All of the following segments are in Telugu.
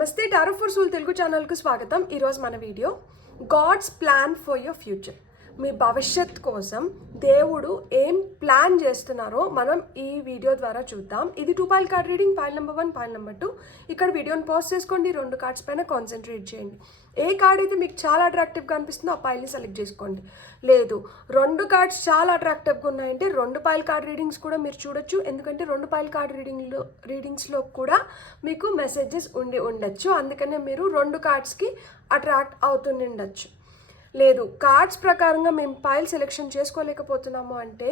నమస్తే టారో ఫర్ సోల్ తెలుగు ఛానల్కు స్వాగతం. ఈరోజు మన video god's plan for your future. మీ భవిష్యత్ కోసం దేవుడు ఏం ప్లాన్ చేస్తున్నారో మనం ఈ వీడియో ద్వారా చూద్దాం. ఇది 2 pile card reading. Pile number 1, pile number 2. ఇక్కడ వీడియోని పాజ్ చేసుకోండి, 2 కార్డ్స్ పైన కాన్సన్ట్రేట్ చేయండి. ఏ కార్డ్ అయితే మీకు చాలా అట్రాక్టివ్గా అనిపిస్తుందో ఆ పైల్ని సెలెక్ట్ చేసుకోండి. లేదు 2 కార్డ్స్ చాలా అట్రాక్టివ్గా ఉన్నాయంటే 2 పైల్ కార్డ్ రీడింగ్స్ కూడా మీరు చూడొచ్చు. ఎందుకంటే 2 పైల్ కార్డ్ రీడింగ్స్లో కూడా మీకు మెసేజెస్ ఉండొచ్చు. అందుకనే మీరు 2 కార్డ్స్కి అట్రాక్ట్ అవుతుండొచ్చు. లేదు కార్డ్స్ ప్రకారంగా మేము పైల్ సెలెక్షన్ చేసుకోలేకపోతున్నాము అంటే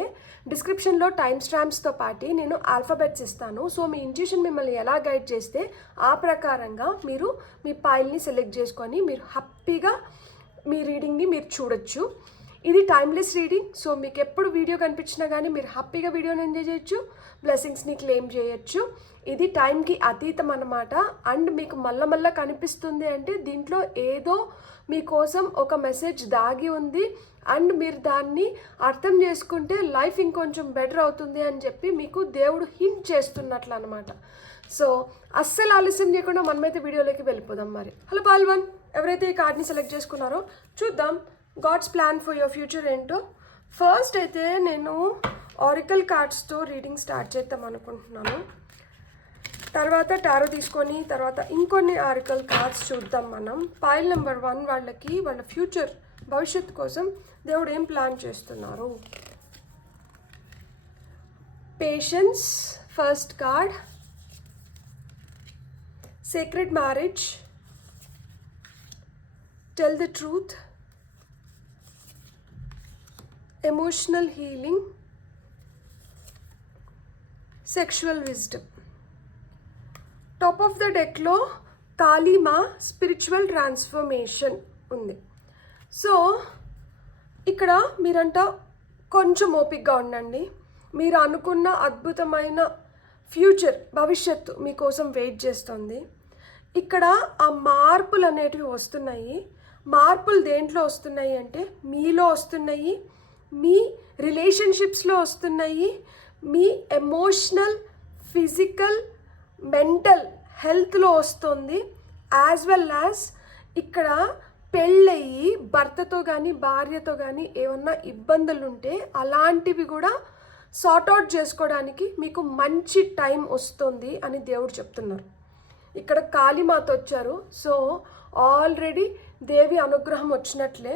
డిస్క్రిప్షన్లో టైం స్టాంప్స్తో పాటు నేను ఆల్ఫాబెట్స్ ఇస్తాను. సో మీ ఇంట్యూషన్ మిమ్మల్ని ఎలా గైడ్ చేస్తే ఆ ప్రకారంగా మీరు మీ పైల్ని సెలెక్ట్ చేసుకొని మీరు హ్యాపీగా మీ రీడింగ్ని మీరు చూడొచ్చు. ఇది టైమ్లెస్ రీడింగ్. సో మీకు ఎప్పుడు వీడియో కనిపించినా కానీ మీరు హ్యాపీగా వీడియోని ఎంజాయ్ చేయొచ్చు, బ్లెస్సింగ్స్ని క్లెయిమ్ చేయొచ్చు. ఇది టైంకి అతీతం అన్నమాట. అండ్ మీకు మళ్ళా కనిపిస్తుంది అంటే దీంట్లో ఏదో మీకోసం ఒక మెసేజ్ దాగి ఉంది అండ్ మీరు దాన్ని అర్థం చేసుకుంటే లైఫ్ ఇంకొంచెం బెటర్ అవుతుంది అని చెప్పి మీకు దేవుడు హింట్ చేస్తున్నట్లు అనమాట. సో అస్సలు ఆలస్యం చేయకుండా మనమైతే వీడియోలోకి వెళ్ళిపోదాం. మరి హలో పాల్ 1 ఎవరైతే ఈ కార్డ్ని సెలెక్ట్ చేసుకున్నారో చూద్దాం God's plan for your future ఏంటో. ఫస్ట్ అయితే నేను ఆరికల్ కార్డ్స్తో రీడింగ్ స్టార్ట్ చేద్దాం అనుకుంటున్నాను. తర్వాత టారో తీసుకొని తర్వాత ఇంకొన్ని ఆరికల్ కార్డ్స్ చూద్దాం మనం. పైల్ నెంబర్ 1 వాళ్ళకి వాళ్ళ ఫ్యూచర్ భవిష్యత్తు కోసం దేవుడు ఏం ప్లాన్ చేస్తున్నారు. Patience first card, sacred marriage, tell the truth, emotional healing, sexual wisdom. Top of the డెక్లో కాళీమా స్పిరిచువల్ ట్రాన్స్ఫర్మేషన్ ఉంది. సో ఇక్కడ మీరంట కొంచెం ఓపికగా ఉండండి. మీరు అనుకున్న అద్భుతమైన ఫ్యూచర్ భవిష్యత్తు మీకోసం వెయిట్ చేస్తుంది. ఇక్కడ ఆ మార్పులు అనేటివి వస్తున్నాయి. మార్పులు దేంట్లో వస్తున్నాయి అంటే మీలో వస్తున్నాయి, మీ రిలేషన్షిప్స్లో వస్తున్నాయి, మీ ఎమోషనల్, ఫిజికల్, మెంటల్ హెల్త్లో వస్తుంది. యాజ్ వెల్ యాజ్ ఇక్కడ పెళ్ళయి భర్తతో కానీ భార్యతో కానీ ఏమన్నా ఇబ్బందులు ఉంటే అలాంటివి కూడా సార్ట్అవుట్ చేసుకోవడానికి మీకు మంచి టైం వస్తుంది అని దేవుడు చెప్తున్నారు. ఇక్కడ కాళీమాత వచ్చారు. సో ఆల్రెడీ దేవి అనుగ్రహం వచ్చినట్లే.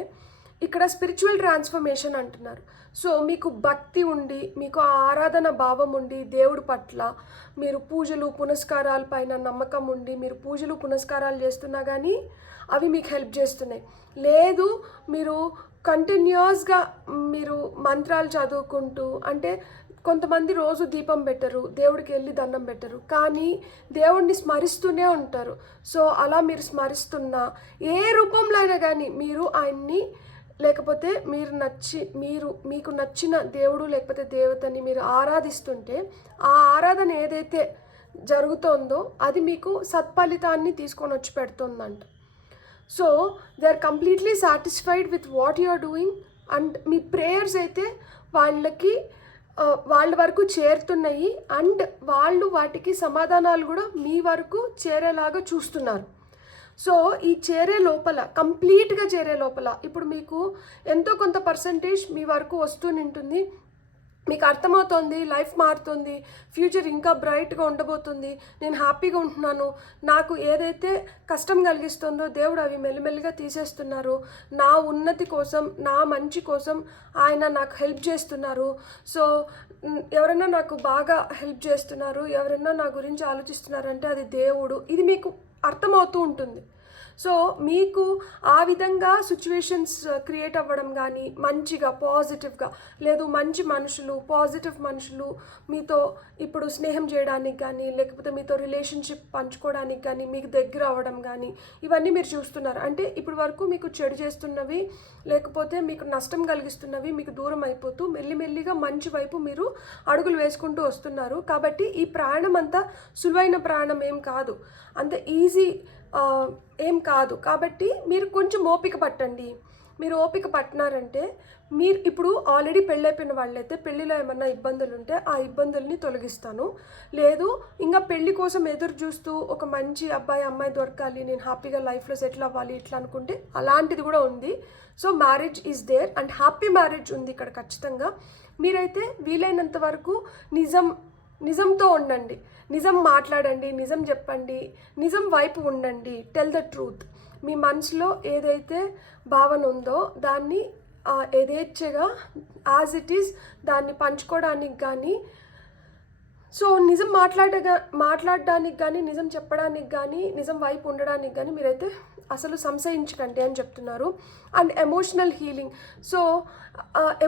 ఇక్కడ స్పిరిచువల్ ట్రాన్స్ఫర్మేషన్ అంటున్నారు. సో మీకు భక్తి ఉండి, మీకు ఆరాధన భావం ఉండి దేవుడి పట్ల మీరు పూజలు పునస్కారాల పైన నమ్మకం ఉండి మీరు పూజలు పునస్కారాలు చేస్తున్నా కానీ అవి మీకు హెల్ప్ చేస్తున్నాయి. లేదు మీరు కంటిన్యూస్గా మీరు మంత్రాలు చదువుకుంటూ, అంటే కొంతమంది రోజు దీపం పెట్టరు, దేవుడికి వెళ్ళి దండం పెట్టరు, కానీ దేవుడిని స్మరిస్తూనే ఉంటారు. సో అలా మీరు స్మరిస్తున్నా ఏ రూపంలో అయినా కానీ మీరు ఆయన్ని లేకపోతే మీకు నచ్చిన దేవుడు లేకపోతే దేవతని మీరు ఆరాధిస్తుంటే ఆ ఆరాధన ఏదైతే జరుగుతుందో అది మీకు సత్ఫలితాన్ని తీసుకొని వచ్చి పెడుతుందంట. So they are completely satisfied with what you are doing. And మీ ప్రేయర్స్ అయితే వాళ్ళ వరకు చేరుతున్నాయి అండ్ వాళ్ళు వాటికి సమాధానాలు కూడా మీ వరకు చేరేలాగా చూస్తున్నారు. సో ఈ చేరే లోపల, కంప్లీట్గా చేరే లోపల ఇప్పుడు మీకు ఎంతో కొంత పర్సంటేజ్ మీ వరకు వస్తూనింటుంది. మీకు అర్థమవుతుంది లైఫ్ మారుతుంది, ఫ్యూచర్ ఇంకా బ్రైట్గా ఉండబోతుంది, నేను హ్యాపీగా ఉంటున్నాను, నాకు ఏదైతే కష్టం కలిగిస్తుందో దేవుడు అవి మెల్లిమెల్లిగా తీసేస్తున్నారు, నా ఉన్నతి కోసం నా మంచి కోసం ఆయన నాకు హెల్ప్ చేస్తున్నారు. సో ఎవరైనా నాకు బాగా హెల్ప్ చేస్తున్నారు, ఎవరైనా నా గురించి ఆలోచిస్తున్నారంటే అది దేవుడు. ఇది మీకు అర్థమవుతూ ఉంటుంది. సో మీకు ఆ విధంగా సిచ్యువేషన్స్ క్రియేట్ అవ్వడం కానీ మంచిగా పాజిటివ్గా, లేదు మంచి మనుషులు పాజిటివ్ మనుషులు మీతో ఇప్పుడు స్నేహం చేయడానికి కానీ లేకపోతే మీతో రిలేషన్షిప్ పంచుకోవడానికి కానీ మీకు దగ్గర అవ్వడం కానీ ఇవన్నీ మీరు చూస్తున్నారు. అంటే ఇప్పుడు వరకు మీకు చెడు చేస్తున్నవి లేకపోతే మీకు నష్టం కలిగిస్తున్నవి మీకు దూరం అయిపోతూ మెల్లిమెల్లిగా మంచి వైపు మీరు అడుగులు వేసుకుంటూ వస్తున్నారు. కాబట్టి ఈ ప్రయాణం అంతా సులువైన ప్రయాణం ఏం కాదు, అంత ఈజీ ఏం కాదు. కాబట్టి మీరు కొంచెం ఓపిక పట్టండి. మీరు ఓపిక పట్టినారంటే మీరు ఇప్పుడు ఆల్రెడీ పెళ్ళైపోయిన వాళ్ళైతే పెళ్ళిలో ఏమన్నా ఇబ్బందులు ఉంటే ఆ ఇబ్బందుల్ని తొలగిస్తాను. లేదు ఇంకా పెళ్లి కోసం ఎదురు చూస్తూ ఒక మంచి అబ్బాయి అమ్మాయి దొరకాలి, నేను హ్యాపీగా లైఫ్లో సెటిల్ అవ్వాలి ఇట్లా అనుకుంటే అలాంటిది కూడా ఉంది. So marriage is there and happy marriage ఉంది ఇక్కడ ఖచ్చితంగా. మీరైతే వీలైనంత వరకు నిజంతో ఉండండి, నిజం మాట్లాడండి, నిజం చెప్పండి, నిజం వైపు ఉండండి. Tell the truth. మీ మనసులో ఏదైతే భావన ఉందో దాన్ని యథేచ్ఛగా యాజ్ ఇట్ ఈస్ దాన్ని పంచుకోవడానికి కానీ, సో నిజం మాట్లాడడానికి కానీ, నిజం చెప్పడానికి కానీ, నిజం వైపు ఉండడానికి కానీ మీరైతే అసలు సంశయించకండి అని చెప్తున్నారు. And emotional healing. సో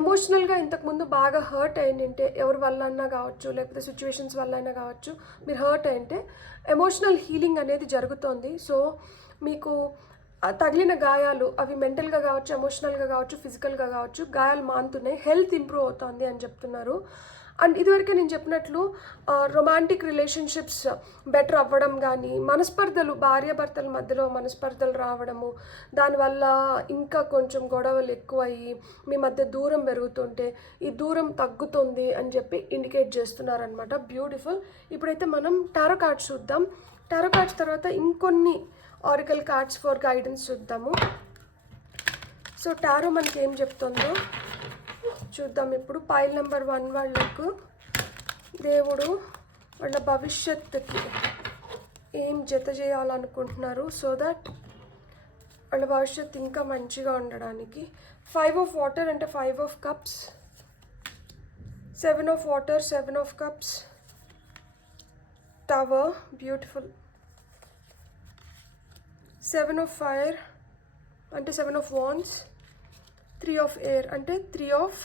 ఎమోషనల్గా ఇంతకుముందు బాగా హర్ట్ అయింటే ఎవరి వల్ల అయినా కావచ్చు, లేకపోతే సిచ్యువేషన్స్ వల్ల అయినా కావచ్చు, మీరు హర్ట్ అయింటే ఎమోషనల్ హీలింగ్ అనేది జరుగుతోంది. సో మీకు తగిలిన గాయాలు అవి మెంటల్గా కావచ్చు, ఎమోషనల్గా కావచ్చు, ఫిజికల్గా కావచ్చు, గాయాలు మానుతున్నాయి, హెల్త్ ఇంప్రూవ్ అవుతుంది అని చెప్తున్నారు. అండ్ ఇదివరకే నేను చెప్పినట్లు రొమాంటిక్ రిలేషన్షిప్స్ బెటర్ అవ్వడం కానీ, మనస్పర్ధలు భార్యాభర్తల మధ్యలో మనస్పర్ధలు రావడము, దానివల్ల ఇంకా కొంచెం గొడవలు ఎక్కువయ్యి మీ మధ్య దూరం పెరుగుతుంటే ఈ దూరం తగ్గుతుంది అని చెప్పి ఇండికేట్ చేస్తున్నారనమాట. బ్యూటిఫుల్. ఇప్పుడైతే మనం టారో కార్డ్స్ చూద్దాం. టారో కార్డ్స్ తర్వాత ఇంకొన్ని ఆరికల్ కార్డ్స్ ఫర్ గైడెన్స్ చూద్దాము. సో టారో మనకి ఏం చెప్తుందో చూద్దాం ఇప్పుడు. పైల్ నెంబర్ 1 వాళ్ళకు దేవుడు వాళ్ళ భవిష్యత్తుకి ఏం జత చేయాలనుకుంటున్నారు సో దట్ వాళ్ళ భవిష్యత్తు ఇంకా మంచిగా ఉండడానికి. 5 ఆఫ్ వాటర్ అంటే 5 of cups, 7 of water, 7 of cups, tower, beautiful. 7 of fire అంటే 7 ఆఫ్ వాండ్స్, 3 ఆఫ్ ఎయిర్ అంటే 3 ఆఫ్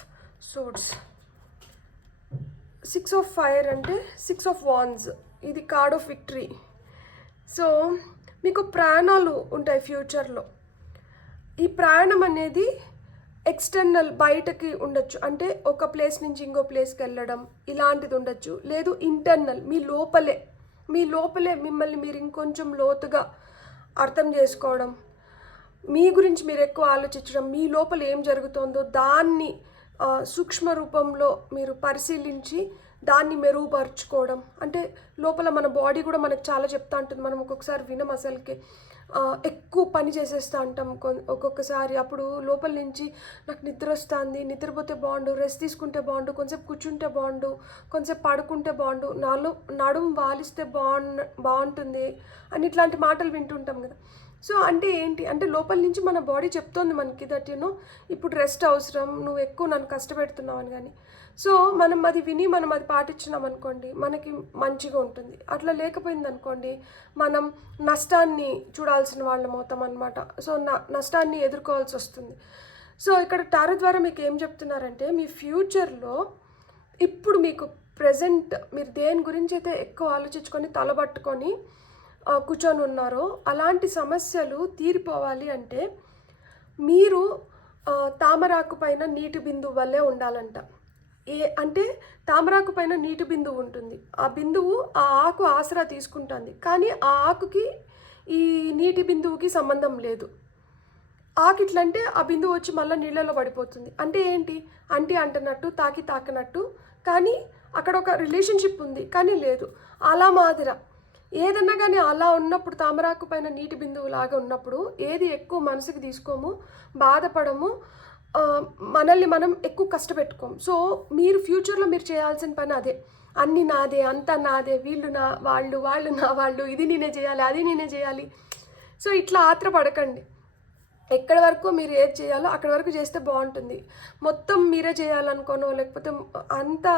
సోర్డ్స్, 6 ఆఫ్ ఫైర్ అంటే 6 ఆఫ్ వాండ్స్, ఇది కార్డ్ ఆఫ్ విక్టరీ. సో మీకు ప్రయాణాలు ఉంటాయి ఫ్యూచర్లో. ఈ ప్రయాణం అనేది ఎక్స్టర్నల్ బయటకి ఉండొచ్చు, అంటే ఒక ప్లేస్ నుంచి ఇంకో ప్లేస్కి వెళ్ళడం ఇలాంటిది ఉండొచ్చు. లేదు ఇంటర్నల్ మీ లోపలే మిమ్మల్ని మీరు ఇంకొంచెం లోతుగా అర్థం చేసుకోవడం, మీ గురించి మీరు ఎక్కువ ఆలోచించడం, మీ లోపల ఏం జరుగుతుందో దాన్ని సూక్ష్మ రూపంలో మీరు పరిశీలించి దాన్ని మెరుగుపరుచుకోవడం. అంటే లోపల మన బాడీ కూడా మనకు చాలా చెప్తా ఉంటుంది, మనం ఒక్కొక్కసారి వినం అసలుకి. ఎక్కువ పని చేసేస్తూ ఉంటాం ఒక్కొక్కసారి. అప్పుడు లోపల నుంచి నాకు నిద్ర వస్తుంది, నిద్రపోతే బాగుండు, రెస్ట్ తీసుకుంటే బాగుండు, కొంచెంసేపు కూర్చుంటే బాగుండు, కొంచెంసేపు పడుకుంటే బాగుండు, నడుము వాలిస్తే బాగుంటుంది అని ఇట్లాంటి మాటలు వింటుంటాం కదా. సో అంటే ఏంటి అంటే లోపల నుంచి మన బాడీ చెప్తోంది మనకి దట్ ఇప్పుడు రెస్ట్ అవసరం, నువ్వు ఎక్కువ నన్ను కష్టపెడుతున్నావు అని. కానీ సో మనం అది విని మనం అది పాటించినాం అనుకోండి మనకి మంచిగా ఉంటుంది. అట్లా లేకపోయింది అనుకోండి మనం నష్టాన్ని చూడాల్సిన వాళ్ళం అవుతాం అనమాట. సో నష్టాన్ని ఎదుర్కోవాల్సి వస్తుంది. సో ఇక్కడ టారో ద్వారా మీకు ఏం చెప్తున్నారంటే మీ ఫ్యూచర్లో ఇప్పుడు మీకు ప్రజెంట్ మీరు దేని గురించి అయితే ఎక్కువ ఆలోచించుకొని తలబట్టుకొని కూర్చొని ఉన్నారో అలాంటి సమస్యలు తీరిపోవాలి అంటే మీరు తామరాకు పైన నీటి బిందువు వల్లే ఉండాలంట. అంటే తామరాకు పైన నీటి బిందువు ఉంటుంది, ఆ బిందువు ఆ ఆకు ఆసరా తీసుకుంటుంది, కానీ ఆ ఆకుకి ఈ నీటి బిందువుకి సంబంధం లేదు. ఆకు ఇట్లంటే ఆ బిందువు వచ్చి మళ్ళీ నీళ్ళలో పడిపోతుంది. అంటే ఏంటి, అంటున్నట్టు తాకినట్టు, కానీ అక్కడ ఒక రిలేషన్షిప్ ఉంది కానీ లేదు. అలా మాదిరా ఏదన్నా కానీ అలా ఉన్నప్పుడు తామరాకు పైన నీటి బిందువు లాగా ఉన్నప్పుడు ఏది ఎక్కువ మనసుకి తీసుకోము, బాధపడము, మనల్ని మనం ఎక్కువ కష్టపెట్టుకోము. సో మీరు ఫ్యూచర్లో మీరు చేయాల్సిన పని అదే. అన్నీ నాదే, అంతా నాదే, వీళ్ళు నా వాళ్ళు, వాళ్ళు నా వాళ్ళు, ఇది నేనే చేయాలి, అది నేనే చేయాలి. సో ఇట్లా ఆత్రపడకండి. ఎక్కడి వరకు మీరు ఏది చేయాలో అక్కడి వరకు చేస్తే బాగుంటుంది. మొత్తం మీరే చేయాలనుకోనో లేకపోతే అంతా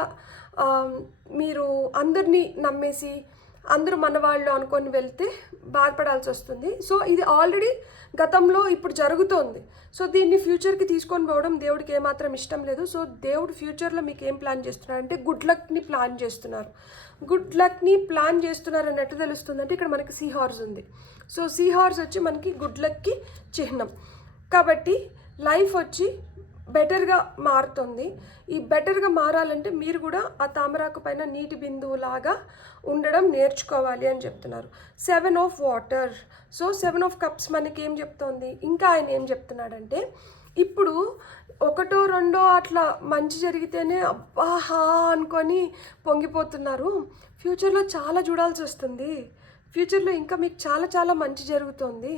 మీరు అందరినీ నమ్మేసి అందరూ మన వాళ్ళు అనుకొని వెళ్తే బాధపడాల్సి వస్తుంది. సో ఇది ఆల్రెడీ గతంలో ఇప్పుడు జరుగుతోంది. సో దీన్ని ఫ్యూచర్కి తీసుకొని పోవడం దేవుడికి ఏమాత్రం ఇష్టం లేదు. సో దేవుడు ఫ్యూచర్లో మీకు ఏం ప్లాన్ చేస్తున్నారు అంటే గుడ్ లక్ని ప్లాన్ చేస్తున్నారు. గుడ్ లక్ని ప్లాన్ చేస్తున్నారు అని ఎట్లా తెలుస్తుంది అంటే ఇక్కడ మనకి సీ హార్స్ ఉంది. సో సీ హార్స్ వచ్చి మనకి గుడ్ లక్కి చిహ్నం. కాబట్టి లైఫ్ వచ్చి బెటర్గా మారుతుంది. ఈ బెటర్గా మారాలంటే మీరు కూడా ఆ తామరాకు పైన నీటి బిందువు లాగా ఉండడం నేర్చుకోవాలి అని చెప్తున్నారు. 7 of water. So 7 of cups మనకి ఏం చెప్తోంది, ఇంకా ఆయన ఏం చెప్తున్నాడంటే ఇప్పుడు ఒకటో రెండో అట్లా మంచి జరిగితేనే అబ్బా హా అనుకొని పొంగిపోతున్నారు. ఫ్యూచర్లో చాలా చూడాల్సి వస్తుంది. ఫ్యూచర్లో ఇంకా మీకు చాలా చాలా మంచి జరుగుతుంది.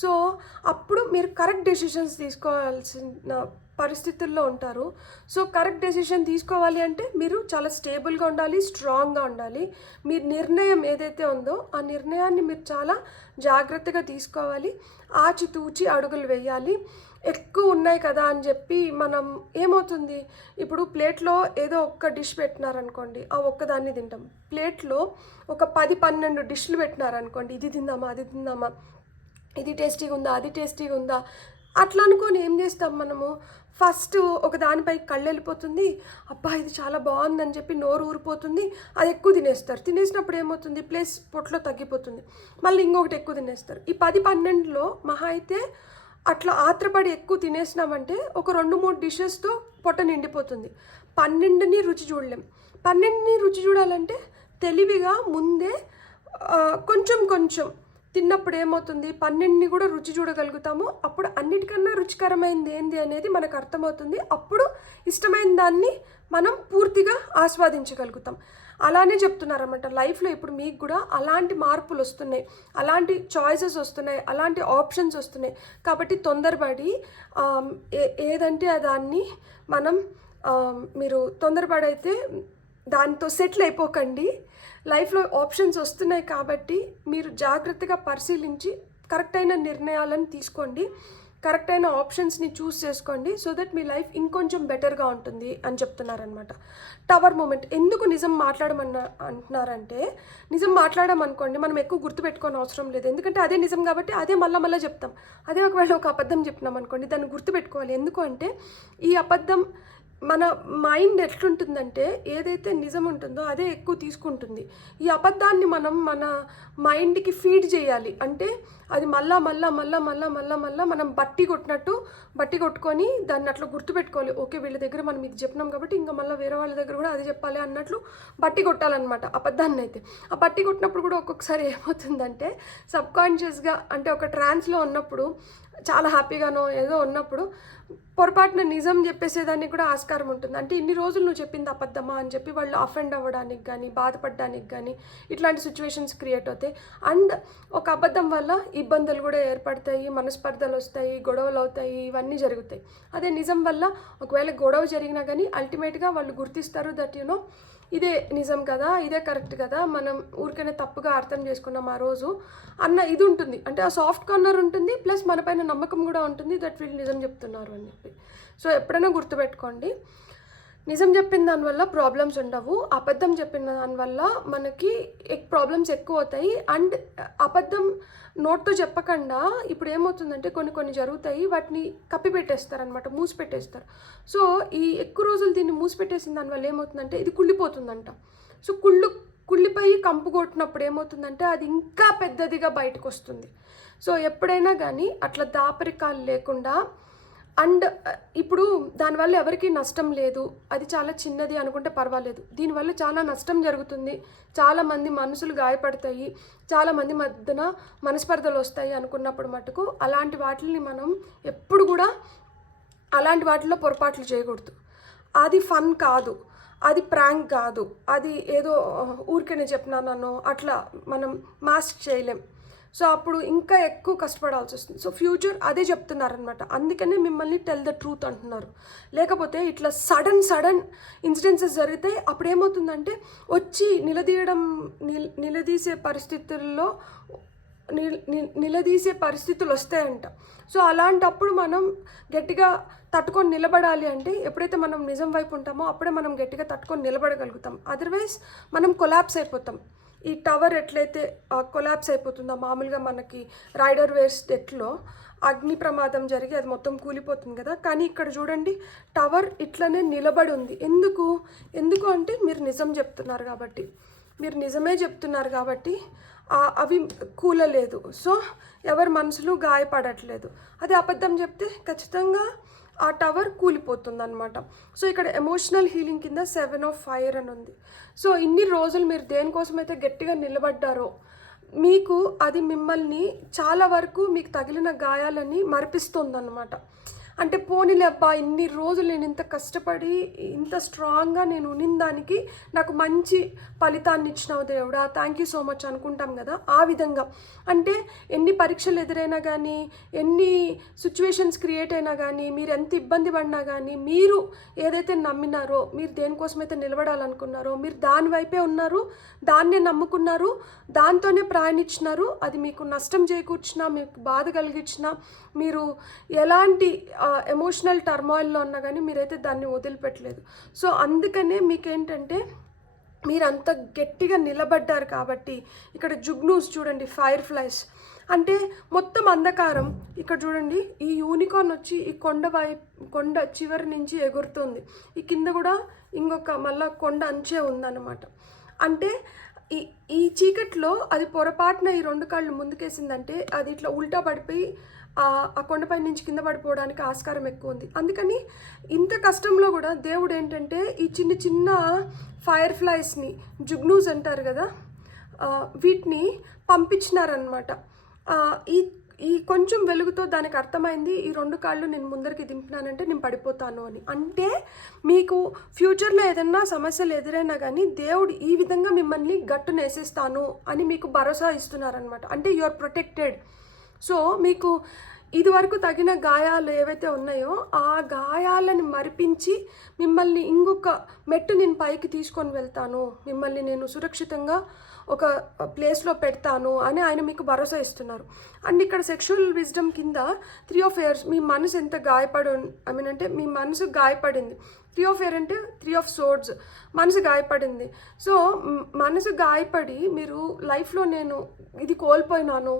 సో అప్పుడు మీరు కరెక్ట్ డెసిషన్స్ తీసుకోవాల్సిన పరిస్థితుల్లో ఉంటారు. సో కరెక్ట్ డెసిషన్ తీసుకోవాలి అంటే మీరు చాలా స్టేబుల్గా ఉండాలి, స్ట్రాంగ్గా ఉండాలి. మీ నిర్ణయం ఏదైతే ఉందో ఆ నిర్ణయాన్ని మీరు చాలా జాగ్రత్తగా తీసుకోవాలి. ఆచితూచి అడుగులు వేయాలి. ఎక్కువ ఉన్నాయి కదా అని చెప్పి మనం ఏమవుతుంది, ఇప్పుడు ప్లేట్లో ఏదో ఒక్క డిష్ పెట్టినారనుకోండి, ఆ ఒక్కదాన్ని తింటాం. ప్లేట్లో ఒక 10-12 డిష్లు పెట్టినారనుకోండి, ఇది తిందామా అది తిందామా, ఇది టేస్టీగా ఉందా అది టేస్టీగా ఉందా, అట్లా అనుకొని ఏం చేస్తాం మనము, ఫస్ట్ ఒక దానిపై కళ్ళు వెళ్ళిపోతుంది, అబ్బా ఇది చాలా బాగుందని చెప్పి నోరు ఊరిపోతుంది, అది ఎక్కువ తినేస్తారు. తినేసినప్పుడు ఏమవుతుంది, ప్లేస్ పొట్లో తగ్గిపోతుంది, మళ్ళీ ఇంకొకటి ఎక్కువ తినేస్తారు. ఈ 10-12లో మహా అయితే అట్లా ఆత్రపడి ఎక్కువ తినేసినామంటే ఒక 2-3 డిషెస్తో పొట్ట నిండిపోతుంది. 12ని రుచి చూడలేం. 12ని రుచి చూడాలంటే తెలివిగా ముందే కొంచెం కొంచెం తిన్నప్పుడు ఏమవుతుంది, 12ని కూడా రుచి చూడగలుగుతాము. అప్పుడు అన్నిటికన్నా రుచికరమైనది ఏంది అనేది మనకు అర్థమవుతుంది. అప్పుడు ఇష్టమైన దాన్ని మనం పూర్తిగా ఆస్వాదించగలుగుతాం. అలానే చెప్తున్నారన్నమాట. లైఫ్లో ఇప్పుడు మీకు కూడా అలాంటి మార్పులు వస్తున్నాయి, అలాంటి చాయిసెస్ వస్తున్నాయి, అలాంటి ఆప్షన్స్ వస్తున్నాయి. కాబట్టి తొందరపడి ఏదంటే దాన్ని మనం మీరు తొందరపడైతే దాంతో సెటిల్ అయిపోకండి. లైఫ్లో ఆప్షన్స్ వస్తున్నాయి కాబట్టి మీరు జాగ్రత్తగా పరిశీలించి కరెక్ట్ అయిన నిర్ణయాలను తీసుకోండి, కరెక్ట్ అయిన ఆప్షన్స్ని చూస్ చేసుకోండి. సో దట్ మీ లైఫ్ ఇంకొంచెం బెటర్గా ఉంటుంది అని చెప్తున్నారనమాట. టవర్ మూమెంట్ ఎందుకు నిజం అంటున్నారంటే, నిజం మాట్లాడమనుకోండి మనం ఎక్కువ గుర్తుపెట్టుకోని అవసరం లేదు. ఎందుకంటే అదే నిజం కాబట్టి అదే మళ్ళీ చెప్తాం. అదే ఒకవేళ ఒక అబద్ధం చెప్పినాం అనుకోండి, దాన్ని గుర్తుపెట్టుకోవాలి. ఎందుకు అంటే ఈ అబద్ధం మన మైండ్ ఎట్లుంటుందంటే ఏదైతే నిజం ఉంటుందో అదే ఎక్కువ తీసుకుంటుంది. ఈ అబద్ధాన్ని మనం మన మైండ్కి ఫీడ్ చేయాలి. అంటే అది మళ్ళా మనం బట్టి కొట్టుకొని దాన్ని అట్లా గుర్తుపెట్టుకోవాలి. ఓకే వీళ్ళ దగ్గర మనం ఇది చెప్పినాం కాబట్టి ఇంకా మళ్ళీ వేరే వాళ్ళ దగ్గర కూడా అది చెప్పాలి అన్నట్లు బట్టి కొట్టాలన్నమాట అబద్ధాన్ని. అయితే ఆ బట్టి కొట్టినప్పుడు కూడా ఒక్కొక్కసారి ఏమవుతుందంటే సబ్కాన్షియస్గా అంటే ఒక ట్రాన్స్లో ఉన్నప్పుడు చాలా హ్యాపీగానో ఏదో ఉన్నప్పుడు పొరపాటున నిజం చెప్పేసేదానికి కూడా ఆస్కారం ఉంటుంది. అంటే ఇన్ని రోజులు నువ్వు చెప్పింది అబద్ధమా అని చెప్పి వాళ్ళు అఫెండ్ అవ్వడానికి కానీ బాధపడడానికి కానీ ఇట్లాంటి సిచ్యువేషన్స్ క్రియేట్ అవుతాయి. అండ్ ఒక అబద్ధం వల్ల ఇబ్బందులు కూడా ఏర్పడతాయి, మనస్పర్ధలు వస్తాయి, గొడవలు అవుతాయి, ఇవన్నీ జరుగుతాయి. అదే నిజం వల్ల ఒకవేళ గొడవ జరిగినా కానీ అల్టిమేట్గా వాళ్ళు గుర్తిస్తారు దట్ ఇదే నిజం కదా, ఇదే కరెక్ట్ కదా, మనం ఊరికైనా తప్పుగా అర్థం చేసుకున్నాం ఆ రోజు అన్న ఇది ఉంటుంది. అంటే ఆ సాఫ్ట్ కార్నర్ ఉంటుంది, ప్లస్ మన పైన నమ్మకం కూడా ఉంటుంది దట్ వీళ్ళు నిజం చెప్తున్నారు అని చెప్పి. సో ఎప్పుడైనా గుర్తుపెట్టుకోండి, నిజం చెప్పిన దానివల్ల ప్రాబ్లమ్స్ ఉండవు, అబద్ధం చెప్పిన దానివల్ల మనకి ప్రాబ్లమ్స్ ఎక్కువ అవుతాయి. అండ్ అబద్ధం నోట్తో చెప్పకుండా ఇప్పుడు ఏమవుతుందంటే కొన్ని జరుగుతాయి, వాటిని కప్పిపెట్టేస్తారనమాట, మూసిపెట్టేస్తారు. సో ఈ ఎక్కువ రోజులు దీన్ని మూసిపెట్టేసిన దానివల్ల ఏమవుతుందంటే ఇది కుళ్ళిపోతుందంట. సో కుళ్ళిపోయి కంపు కొట్టినప్పుడు ఏమవుతుందంటే అది ఇంకా పెద్దదిగా బయటకు వస్తుంది. సో ఎప్పుడైనా కానీ అట్లా దాపరికాలు లేకుండా, అండ్ ఇప్పుడు దానివల్ల ఎవరికి నష్టం లేదు, అది చాలా చిన్నది అనుకుంటే పర్వాలేదు, దీనివల్ల చాలా నష్టం జరుగుతుంది, చాలామంది మనసులు గాయపడతాయి, చాలామంది మధ్యన మనస్పర్ధలు వస్తాయి అనుకున్నప్పుడు మటుకు అలాంటి వాటిని మనం ఎప్పుడు కూడా అలాంటి వాటిల్లో పొరపాట్లు చేయకూడదు. అది ఫన్ కాదు, అది ప్రాంక్ కాదు, అది ఏదో ఊరికనే చెప్పినానో అట్లా మనం మాస్క్ చేయలేం. సో అప్పుడు ఇంకా ఎక్కువ కష్టపడాల్సి వస్తుంది. సో ఫ్యూచర్ అదే చెప్తున్నారనమాట. అందుకనే మిమ్మల్ని టెల్ ద ట్రూత్ అంటున్నారు. లేకపోతే ఇట్లా సడన్ ఇన్సిడెన్సెస్ జరిగితే అప్పుడు ఏమవుతుందంటే వచ్చి నిలదీసే పరిస్థితులు వస్తాయంట. సో అలాంటప్పుడు మనం గట్టిగా తట్టుకొని నిలబడాలి. అంటే ఎప్పుడైతే మనం నిజం వైపు ఉంటామో అప్పుడే మనం గట్టిగా తట్టుకొని నిలబడగలుగుతాం. అదర్వైజ్ మనం కొలాప్స్ అయిపోతాం. ఈ టవర్ ఎట్లయితే కొలాప్స్ అయిపోతుందో మామూలుగా మనకి రైడర్ వేర్స్ డెట్లో అగ్ని ప్రమాదం జరిగి అది మొత్తం కూలిపోతుంది కదా, కానీ ఇక్కడ చూడండి టవర్ ఇట్లనే నిలబడి ఉంది. ఎందుకు అంటే మీరు నిజం చెప్తున్నారు కాబట్టి, మీరు నిజమే చెప్తున్నారు కాబట్టి అవి కూలలేదు. సో ఎవరి మనసులు గాయపడట్లేదు. అదే అబద్ధం చెప్తే ఖచ్చితంగా ఆ టవర్ కూలిపోతుంది అనమాట. సో ఇక్కడ ఎమోషనల్ హీలింగ్ కింద 7 of Fire అని ఉంది. సో ఇన్ని రోజులు మీరు దేనికోసమైతే గట్టిగా నిలబడ్డారో మీకు అది మిమ్మల్ని చాలా వరకు మీకు తగిలిన గాయాలని మరిపిస్తుంది అనమాట. అంటే పోనీలే అబ్బా, ఇన్ని రోజులు నేను ఇంత కష్టపడి ఇంత స్ట్రాంగ్గా నేను ఉన్నదానికి నాకు మంచి ఫలితాన్ని ఇచ్చినావు దేవుడా, థ్యాంక్ యూ సో మచ్ అనుకుంటాం కదా. ఆ విధంగా అంటే ఎన్ని పరీక్షలు ఎదురైనా కానీ, ఎన్ని సిచ్యువేషన్స్ క్రియేట్ అయినా కానీ, మీరు ఎంత ఇబ్బంది పడినా కానీ, మీరు ఏదైతే నమ్మినారో, మీరు దేనికోసమైతే నిలబడాలనుకున్నారో, మీరు దాని వైపే ఉన్నారు, దాన్నే నమ్ముకున్నారు, దాంతోనే ప్రయాణించినారు. అది మీకు నష్టం చేకూర్చినా, మీకు బాధ కలిగించినా, మీరు ఎలాంటి ఎమోషనల్ టర్మాయిల్లో ఉన్నా కానీ మీరైతే దాన్ని వదిలిపెట్టలేదు. సో అందుకనే మీకేంటంటే మీరు అంత గట్టిగా నిలబడ్డారు కాబట్టి ఇక్కడ జుగ్నూస్ చూడండి, ఫైర్ ఫ్లైస్ అంటే మొత్తం అంధకారం. ఇక్కడ చూడండి, ఈ యూనికార్న్ వచ్చి ఈ కొండ చివరి నుంచి ఎగురుతుంది. ఈ కింద కూడా ఇంకొక మళ్ళా కొండ అంచే ఉందన్నమాట. అంటే ఈ చీకట్లో అది పొరపాటున ఈ రెండు కాళ్ళు ముందుకేసిందంటే అది ఇట్లా ఉల్టా పడిపోయి ఆ కొండపై నుంచి కింద పడిపోవడానికి ఆస్కారం ఎక్కువ ఉంది. అందుకని ఇంత కష్టంలో కూడా దేవుడు ఏంటంటే ఈ చిన్న చిన్న ఫైర్ ఫ్లైస్ని, జుగ్నూస్ అంటారు కదా, వీటిని పంపించినారనమాట. ఈ కొంచెం వెలుగుతో దానికి అర్థమైంది, ఈ రెండు కాళ్ళు నేను ముందరికి దింపినానంటే నేను పడిపోతాను అని. అంటే మీకు ఫ్యూచర్లో ఏదన్నా సమస్యలు ఎదురైనా కానీ దేవుడు ఈ విధంగా మిమ్మల్ని గట్టునేసేస్తాను అని మీకు భరోసా ఇస్తున్నారనమాట. అంటే యు ఆర్ ప్రొటెక్టెడ్. సో మీకు ఇదివరకు తగిన గాయాలు ఏవైతే ఉన్నాయో ఆ గాయాలను మరిపించి మిమ్మల్ని ఇంకొక మెట్టు నేను పైకి తీసుకొని వెళ్తాను, మిమ్మల్ని నేను సురక్షితంగా ఒక ప్లేస్లో పెడతాను అని ఆయన మీకు భరోసా ఇస్తున్నారు. అండ్ ఇక్కడ సెక్షువల్ విజ్డమ్ కింద 3 of Air, మీ మనసు ఎంత అంటే మీ మనసు గాయపడింది. 3 of Air అంటే 3 of Swords, మనసు గాయపడింది. సో మనసు గాయపడి మీరు లైఫ్లో నేను ఇది కోల్పోయినాను,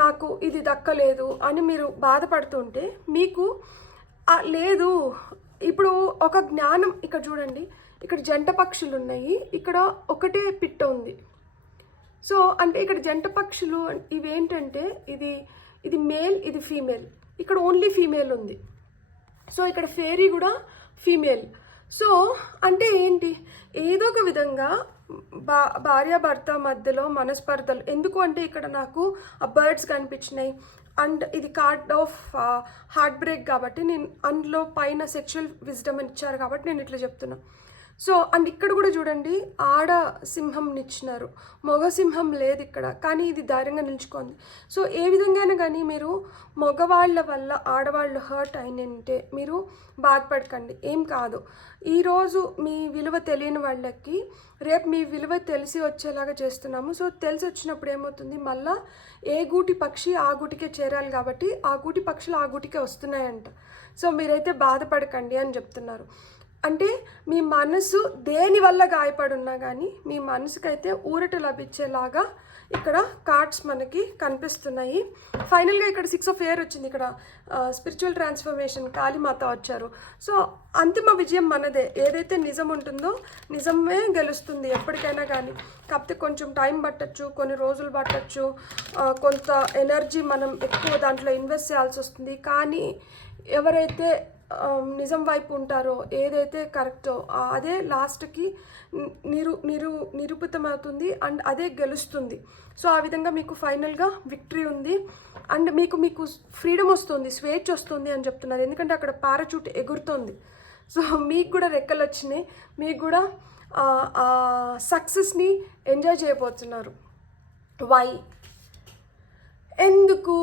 నాకు ఇది దక్కలేదు అని మీరు బాధపడుతుంటే మీకు లేదు. ఇప్పుడు ఒక జ్ఞానం ఇక్కడ చూడండి, ఇక్కడ జంట పక్షులు ఉన్నాయి, ఇక్కడ ఒకటే పిట్ట ఉంది. సో అంటే ఇక్కడ జంట పక్షులు ఇవేంటంటే ఇది మేల్, ఇది ఫీమేల్, ఇక్కడ ఓన్లీ ఫీమేల్ ఉంది. సో ఇక్కడ ఫేరీ కూడా ఫీమేల్. సో అంటే ఏంటి, ఏదో ఒక విధంగా భార్యాభర్త మధ్యలో మనస్పర్ధలు ఎందుకు అంటే ఇక్కడ నాకు ఆ బర్డ్స్ కనిపించినాయి. అండ్ ఇది కార్డ్ ఆఫ్ హార్ట్ బ్రేక్ కాబట్టి నేను అందులో పైన సెక్షువల్ విజ్డమ్ అని ఇచ్చారు కాబట్టి నేను ఇట్లా చెప్తున్నా. సో అండ్ ఇక్కడ కూడా చూడండి, ఆడ సింహంని ఇచ్చినారు, మగ సింహం లేదు ఇక్కడ, కానీ ఇది ధైర్యంగా నిలుచుకుంది. సో ఏ విధంగానే కానీ మీరు మగవాళ్ళ వల్ల ఆడవాళ్ళు హర్ట్ అయినంటే మీరు బాధపడకండి, ఏం కాదు. ఈరోజు మీ విలువ తెలియని వాళ్ళకి రేపు మీ విలువ తెలిసి వచ్చేలాగా చేస్తున్నాము. సో తెలిసి వచ్చినప్పుడు ఏమవుతుంది, మళ్ళీ ఏ గూటి పక్షి ఆ గూటికే చేరాలి కాబట్టి ఆ గూటి పక్షులు ఆ గూటికే వస్తున్నాయంట. సో మీరైతే బాధపడకండి అని చెప్తున్నారు. అంటే మీ మనసు దేని వల్ల గాయపడున్నా కానీ మీ మనసుకైతే ఊరట లభించేలాగా ఇక్కడ కార్డ్స్ మనకి కనిపిస్తున్నాయి. ఫైనల్గా ఇక్కడ 6 of Air వచ్చింది, ఇక్కడ స్పిరిచువల్ ట్రాన్స్ఫర్మేషన్, కాళీమాత వచ్చారు. సో అంతిమ విజయం మనదే. ఏదైతే నిజం ఉంటుందో నిజమే గెలుస్తుంది ఎప్పటికైనా కానీ. కాకపోతే కొంచెం టైం పట్టచ్చు, కొన్ని రోజులు పట్టచ్చు, కొంత ఎనర్జీ మనం ఎక్కువ దాంట్లో ఇన్వెస్ట్ చేయాల్సి వస్తుంది. కానీ ఎవరైతే నిజం వైపు ఉంటారో, ఏదైతే కరెక్టో అదే లాస్ట్కి నిరూపితమవుతుంది అండ్ అదే గెలుస్తుంది. సో ఆ విధంగా మీకు ఫైనల్గా విక్టరీ ఉంది అండ్ మీకు ఫ్రీడమ్ వస్తుంది, స్వేచ్ఛ వస్తుంది అని చెప్తున్నారు. ఎందుకంటే అక్కడ పారాచూట్ ఎగురుతుంది. సో మీకు కూడా రెక్కలు వచ్చినాయి, మీకు కూడా సక్సెస్ని ఎంజాయ్ చేయబోతున్నారు. వై, ఎందుకు,